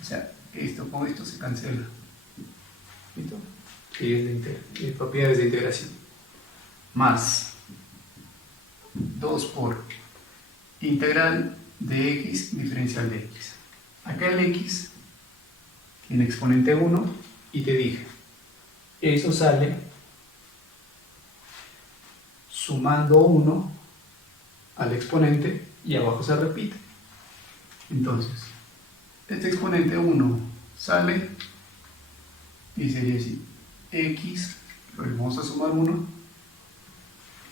O sea, esto con esto se cancela. ¿Listo? Y es de propiedades de integración. Más 2 por integral de x diferencial de x. Acá el x tiene exponente 1 y te dije, eso sale sumando 1 al exponente y abajo se repite. Entonces, este exponente 1 sale y sería así, x, lo vamos a sumar 1,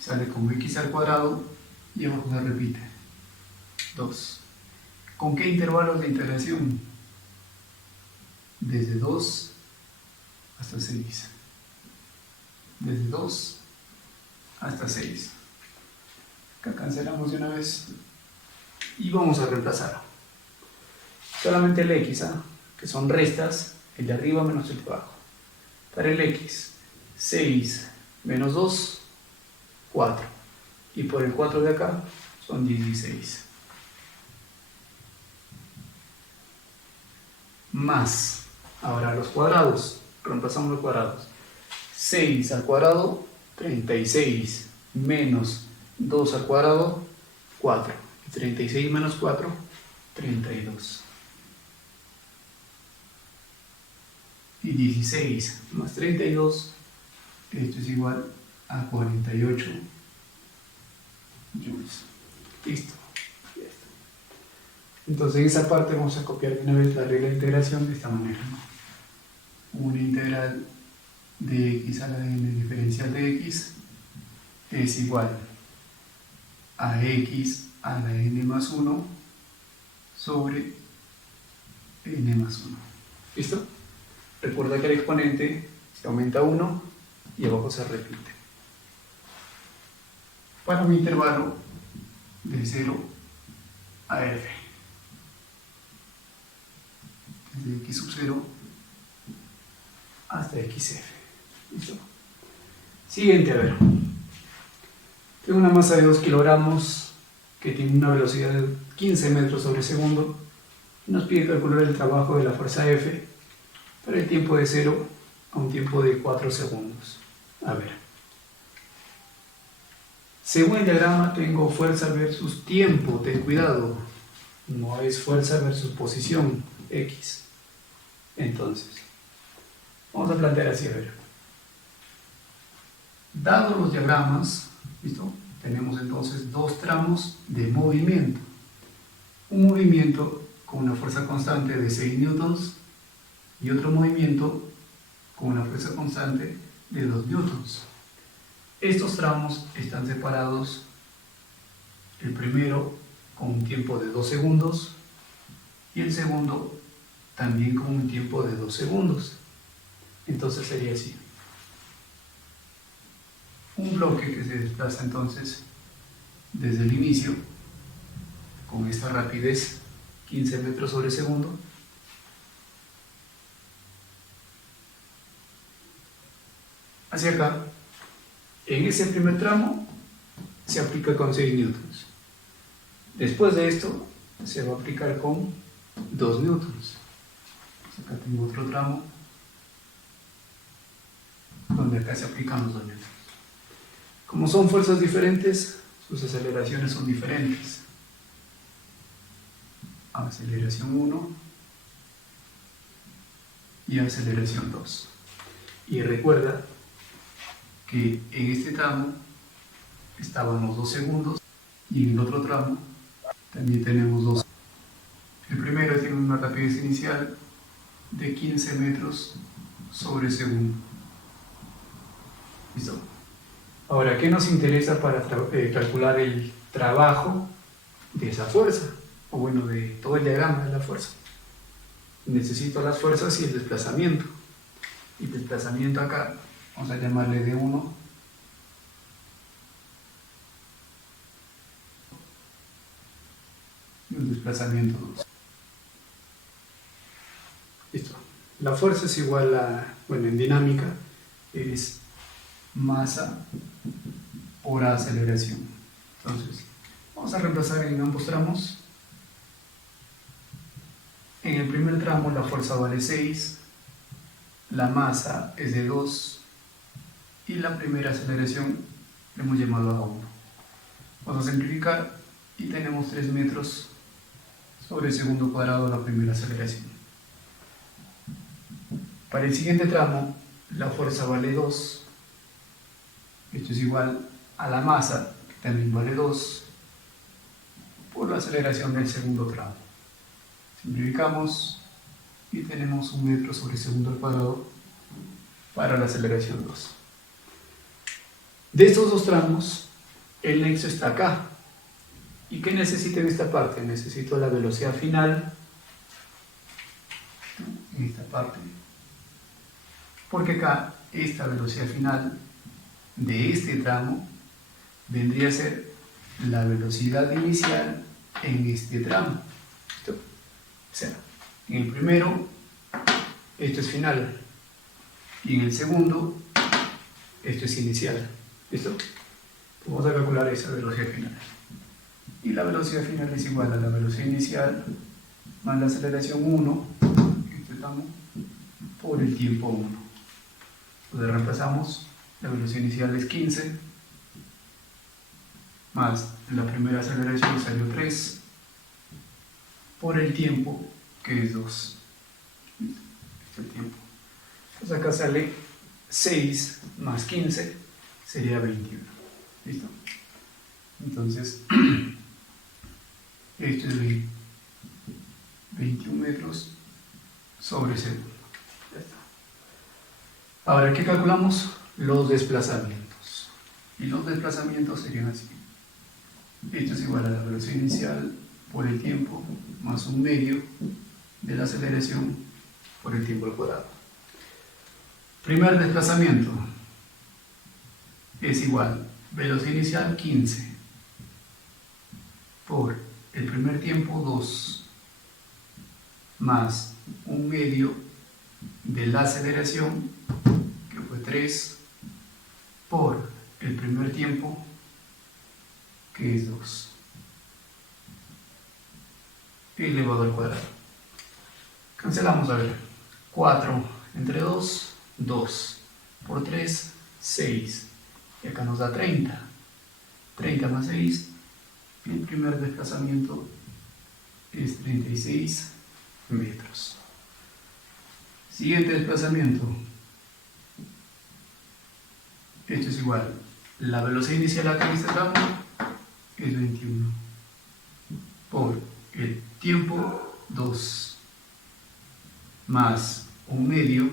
sale como x al cuadrado y abajo se repite, 2. ¿Con qué intervalos de integración? Desde 2 hasta 6. Desde 2 hasta 6. Acá cancelamos de una vez y vamos a reemplazar solamente el x, que son restas, el de arriba menos el de abajo. Para el x, 6 menos 2, 4. Y por el 4 de acá son 16. Más, ahora los cuadrados, reemplazamos los cuadrados. 6 al cuadrado, 36, menos 2 al cuadrado, 4. Y 36 menos 4, 32. Y 16 más 32, esto es igual a 48 joules. Listo. Entonces en esa parte vamos a copiar de una vez la regla de integración de esta manera, ¿no? Una integral de x a la n diferencial de x es igual a x a la n más 1 sobre n más 1. ¿Listo? Recuerda que el exponente se aumenta 1 y abajo se repite. Para un intervalo de 0 a f, desde x sub 0 hasta xf. ¿Listo? Siguiente, a ver. Tengo una masa de 2 kilogramos que tiene una velocidad de 15 metros sobre segundo. Nos pide calcular el trabajo de la fuerza F para el tiempo de 0 a un tiempo de 4 segundos. A ver. Según el diagrama tengo fuerza versus tiempo. Ten cuidado. No es fuerza versus posición x. Entonces, vamos a plantear así, a ver. Dados los diagramas, ¿listo? Tenemos entonces dos tramos de movimiento. Un movimiento con una fuerza constante de 6 newtons y otro movimiento con una fuerza constante de 2 newtons. Estos tramos están separados, el primero con un tiempo de 2 segundos y el segundo también con un tiempo de 2 segundos. Entonces sería así. Un bloque que se desplaza entonces desde el inicio con esta rapidez 15 metros sobre segundo hacia acá. En ese primer tramo se aplica con 6 newtons. Después de esto se va a aplicar con 2 newtons. Acá tengo otro tramo donde acá se aplican los 2 newtons. Como son fuerzas diferentes, sus aceleraciones son diferentes. Aceleración 1 y aceleración 2. Y recuerda que en este tramo estaban los 2 segundos y en el otro tramo también tenemos 2. El primero tiene una rapidez inicial de 15 metros sobre segundo. ¿Listo? Ahora, ¿qué nos interesa para calcular el trabajo de esa fuerza? O bueno, de todo el diagrama de la fuerza. Necesito las fuerzas y el desplazamiento. Y el desplazamiento acá, vamos a llamarle D1. Y un desplazamiento 2. Listo. La fuerza es igual a, bueno, en dinámica, es masa por aceleración. Entonces, vamos a reemplazar en ambos tramos. En el primer tramo la fuerza vale 6, la masa es de 2 y la primera aceleración le hemos llamado a 1. Vamos a simplificar y tenemos 3 metros sobre segundo cuadrado la primera aceleración. Para el siguiente tramo la fuerza vale 2, esto es igual a la masa, que también vale 2, por la aceleración del segundo tramo. Simplificamos y tenemos 1 metro sobre segundo al cuadrado para la aceleración 2. De estos dos tramos, el nexo está acá. ¿Y qué necesito en esta parte? Necesito la velocidad final en esta parte, porque acá esta velocidad final de este tramo vendría a ser la velocidad inicial en este tramo. O sea, en el primero esto es final y en el segundo esto es inicial. ¿Listo? Vamos a calcular esa velocidad final. Y la velocidad final es igual a la velocidad inicial más la aceleración 1, este tramo, por el tiempo 1. Entonces reemplazamos, la velocidad inicial es 15, más la primera aceleración salió 3, por el tiempo, que es 2. Este es el tiempo. Entonces acá sale 6 más 15, sería 21. ¿Listo? Entonces, esto es 21 metros sobre segundo. Ya está. Ahora, ¿qué calculamos? Los desplazamientos. Y los desplazamientos serían así. Esto es igual a la velocidad inicial por el tiempo más 1 medio de la aceleración por el tiempo al cuadrado. Primer desplazamiento es igual velocidad inicial 15 por el primer tiempo 2 más 1 medio de la aceleración, que fue 3, por el primer tiempo, que es 2, elevado al cuadrado. Cancelamos, a ver, 4 entre 2, 2, por 3, 6, y acá nos da 30, 30 más 6, el primer desplazamiento es 36 metros. Siguiente desplazamiento, esto es igual, la velocidad inicial acá en este tramo es 21, por el tiempo 2, más un medio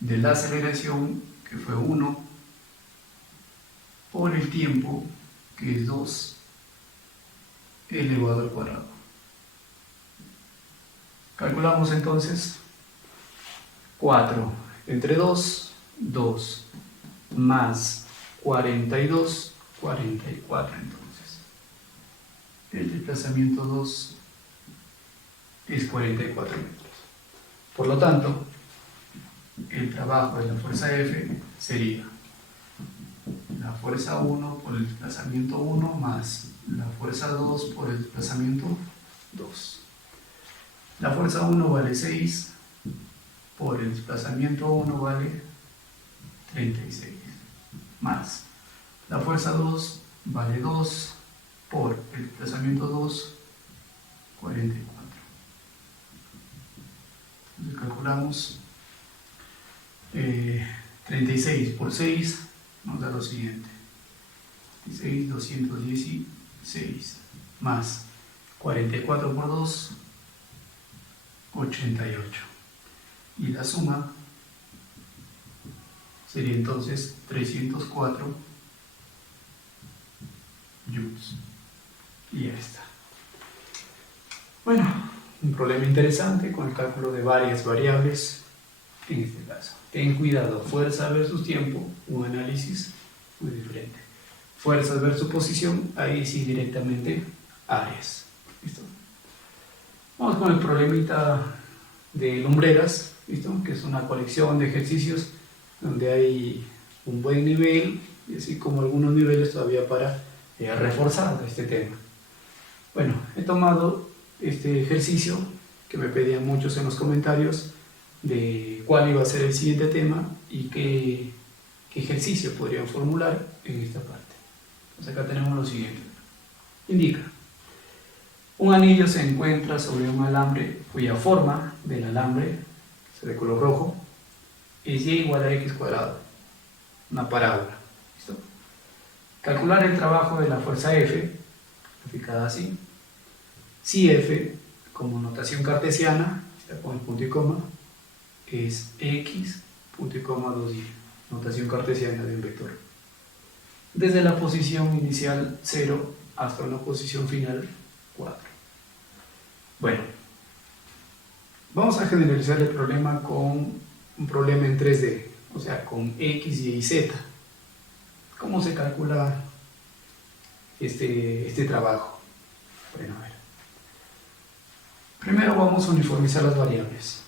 de la aceleración, que fue 1, por el tiempo, que es 2 elevado al cuadrado. Calculamos entonces 4 entre 2, 2 más 42, 44 entonces. El desplazamiento 2 es 44 metros. Por lo tanto, el trabajo de la fuerza F sería la fuerza 1 por el desplazamiento 1 más la fuerza 2 por el desplazamiento 2. La fuerza 1 vale 6, por el desplazamiento 1 vale 36, más la fuerza 2 vale 2, por el desplazamiento 2, 44. Entonces calculamos 36 por 6 nos da lo siguiente: 36, 216, más 44 por 2, 88. Y la suma sería entonces 304 joules. Y ya está. Bueno, un problema interesante con el cálculo de varias variables. En este caso, ten cuidado, fuerza versus tiempo, un análisis muy diferente. Fuerzas versus posición, ahí sí directamente áreas. ¿Listo? Vamos con el problemita de lumbreras, ¿listo? Que es una colección de ejercicios donde hay un buen nivel y así como algunos niveles todavía para reforzar este tema. Bueno, he tomado este ejercicio que me pedían muchos en los comentarios de cuál iba a ser el siguiente tema y qué ejercicio podrían formular en esta parte. Entonces acá tenemos lo siguiente. Indica: un anillo se encuentra sobre un alambre cuya forma del alambre, que es de color rojo, es y igual a x cuadrado, una parábola. ¿Listo? Calcular el trabajo de la fuerza F, graficada así. Si F, como notación cartesiana, con el punto y coma, es x, punto y coma 2y, notación cartesiana de un vector. Desde la posición inicial 0 hasta una posición final 4. Bueno, vamos a generalizar el problema con un problema en 3D, o sea, con x, y z. ¿Cómo se calcula este trabajo? Bueno, a ver. Primero vamos a uniformizar las variables.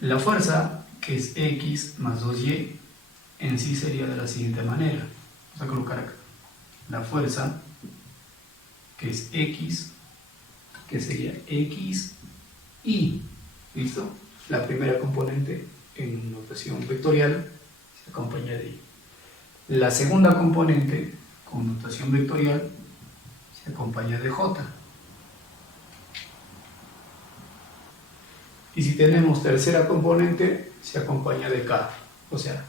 La fuerza, que es x más 2y, en sí sería de la siguiente manera. Vamos a colocar acá la fuerza, que es x, que sería x y, ¿listo? La primera componente en notación vectorial se acompaña de y. La segunda componente con notación vectorial se acompaña de j. Y si tenemos tercera componente, se acompaña de k. O sea,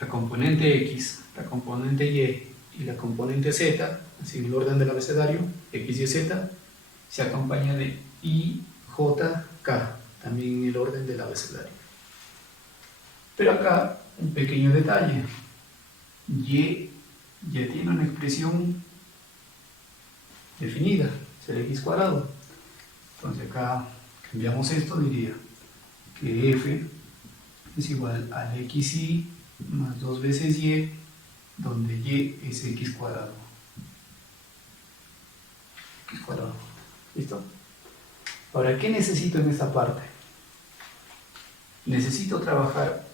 la componente x, la componente y la componente z, así en el orden del abecedario, x, y, z, se acompaña de i, j, k, también en el orden del abecedario. Pero acá, un pequeño detalle. Y ya tiene una expresión definida, es el x cuadrado. Entonces acá cambiamos esto, diría que f es igual al xy más 2 veces y, donde y es x cuadrado. X cuadrado. ¿Listo? Ahora, ¿qué necesito en esta parte? Necesito trabajar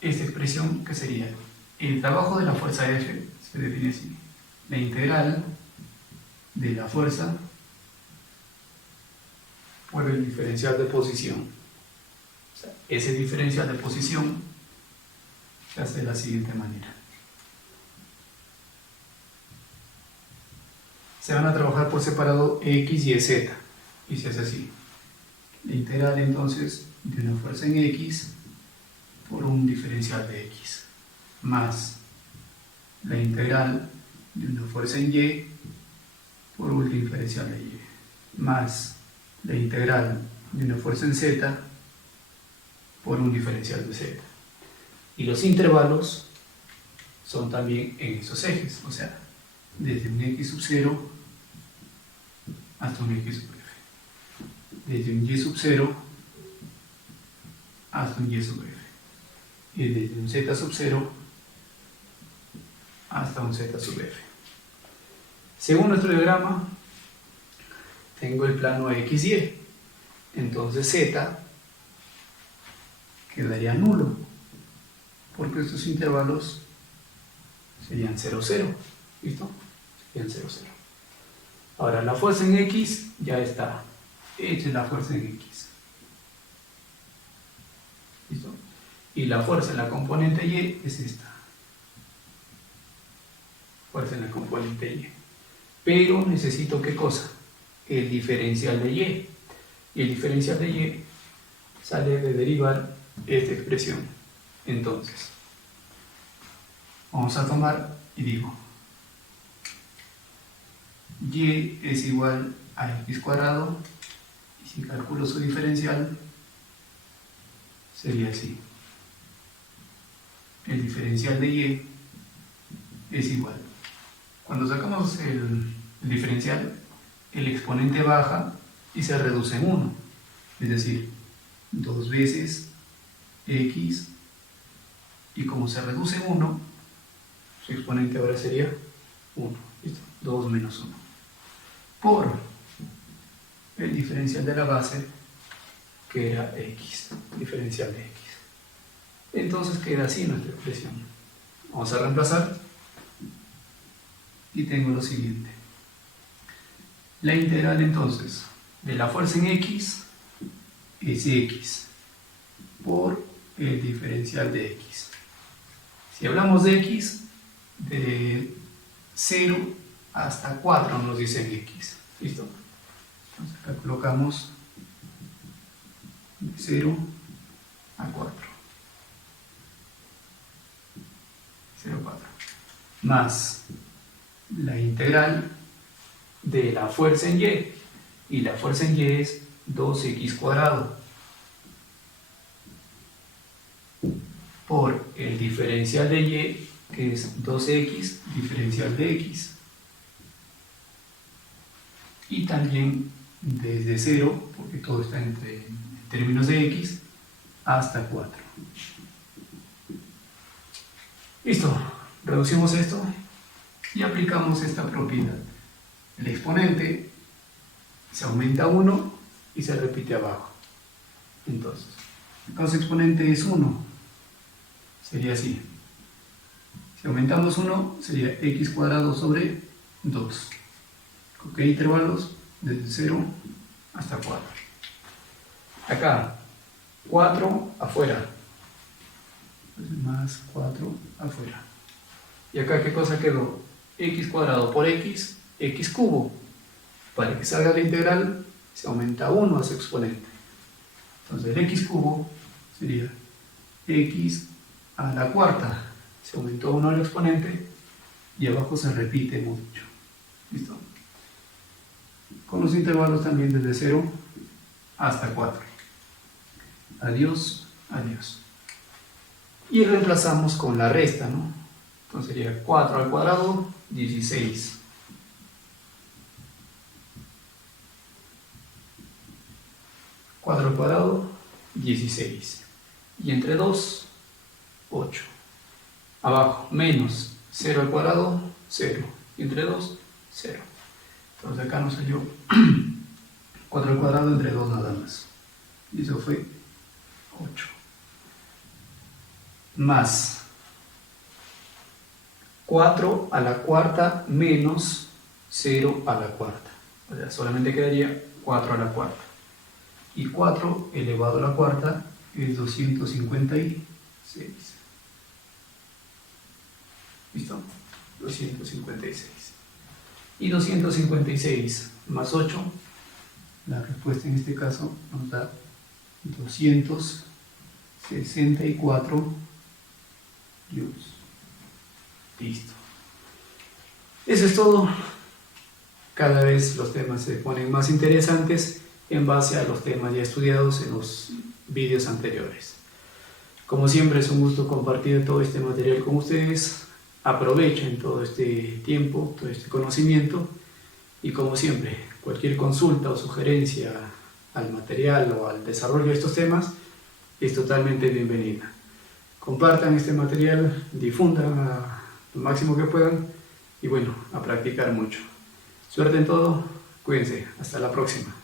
esta expresión, que sería el trabajo de la fuerza F, se define así: la integral de la fuerza por el diferencial de posición. O sea, ese diferencial de posición se hace de la siguiente manera. Se van a trabajar por separado x y z, y se hace así: la integral entonces de una fuerza en x por un diferencial de x, más la integral de una fuerza en y por un diferencial de y, más la integral de una fuerza en z por un diferencial de z. Y los intervalos son también en esos ejes, o sea, desde un x sub 0 hasta un x sub f, desde un y sub 0 hasta un y sub f, y desde un z sub 0 hasta un z sub f. Según nuestro diagrama, tengo el plano XY, entonces Z quedaría nulo, porque estos intervalos serían 0, 0, ¿listo? Serían 0, 0. Ahora, la fuerza en X ya está, esta es la fuerza en X, ¿listo? Y la fuerza en la componente Y es esta, fuerza en la componente Y. Pero necesito, ¿qué cosa? El diferencial de Y. Y el diferencial de Y sale de derivar esta expresión. Entonces, vamos a tomar y digo, Y es igual a X cuadrado, y si calculo su diferencial, sería así. El diferencial de Y es igual. Cuando sacamos el diferencial, el exponente baja y se reduce en 1. Es decir, 2 veces x, y como se reduce en 1, su exponente ahora sería 1. ¿Listo? 2 menos 1. Por el diferencial de la base, que era x, diferencial de x. Entonces queda así nuestra expresión. Vamos a reemplazar. Y tengo lo siguiente. La integral entonces de la fuerza en X es X por el diferencial de X. Si hablamos de X, de 0 hasta 4 nos dicen X. ¿Listo? Entonces acá colocamos de 0 a 4. 0, 4. Más la integral de la fuerza en Y, y la fuerza en Y es 2x cuadrado por el diferencial de Y, que es 2x diferencial de x, y también desde 0, porque todo está en términos de x, hasta 4. Listo, reducimos esto y aplicamos esta propiedad. El exponente se aumenta 1 y se repite abajo. Entonces, acá su exponente es 1. Sería así. Si aumentamos 1, sería x cuadrado sobre 2. ¿Con qué intervalos? Desde 0 hasta 4. Acá, 4 afuera. Entonces, más 4 afuera. ¿Y acá qué cosa quedó? X cuadrado por x, x cubo. Para que salga la integral, se aumenta 1 a su exponente. Entonces, el x cubo sería x a la cuarta. Se aumentó 1 al exponente y abajo se repite mucho. ¿Listo? Con los intervalos también desde 0 hasta 4. Adiós, adiós. Y reemplazamos con la resta, ¿no? Entonces sería 4 al cuadrado, 16. 4 al cuadrado, 16. Y entre 2, 8. Abajo, menos 0 al cuadrado, 0. Y entre 2, 0. Entonces acá nos salió 4 al cuadrado entre 2 nada más. Y eso fue 8. Más 4 a la cuarta menos 0 a la cuarta. O sea, solamente quedaría 4 a la cuarta. Y 4 elevado a la cuarta es 256. ¿Listo? 256. Y 256 más 8, la respuesta en este caso nos da 264 joules. Listo. Eso es todo. cada vez los temas se ponen más interesantes en base a los temas ya estudiados en los vídeos anteriores. Como siempre, es un gusto compartir todo este material con ustedes. Aprovechen todo este tiempo, todo este conocimiento, y como siempre, cualquier consulta o sugerencia al material o al desarrollo de estos temas es totalmente bienvenida. Compartan este material, difundan lo máximo que puedan y bueno, a practicar mucho. Suerte en todo, cuídense, hasta la próxima.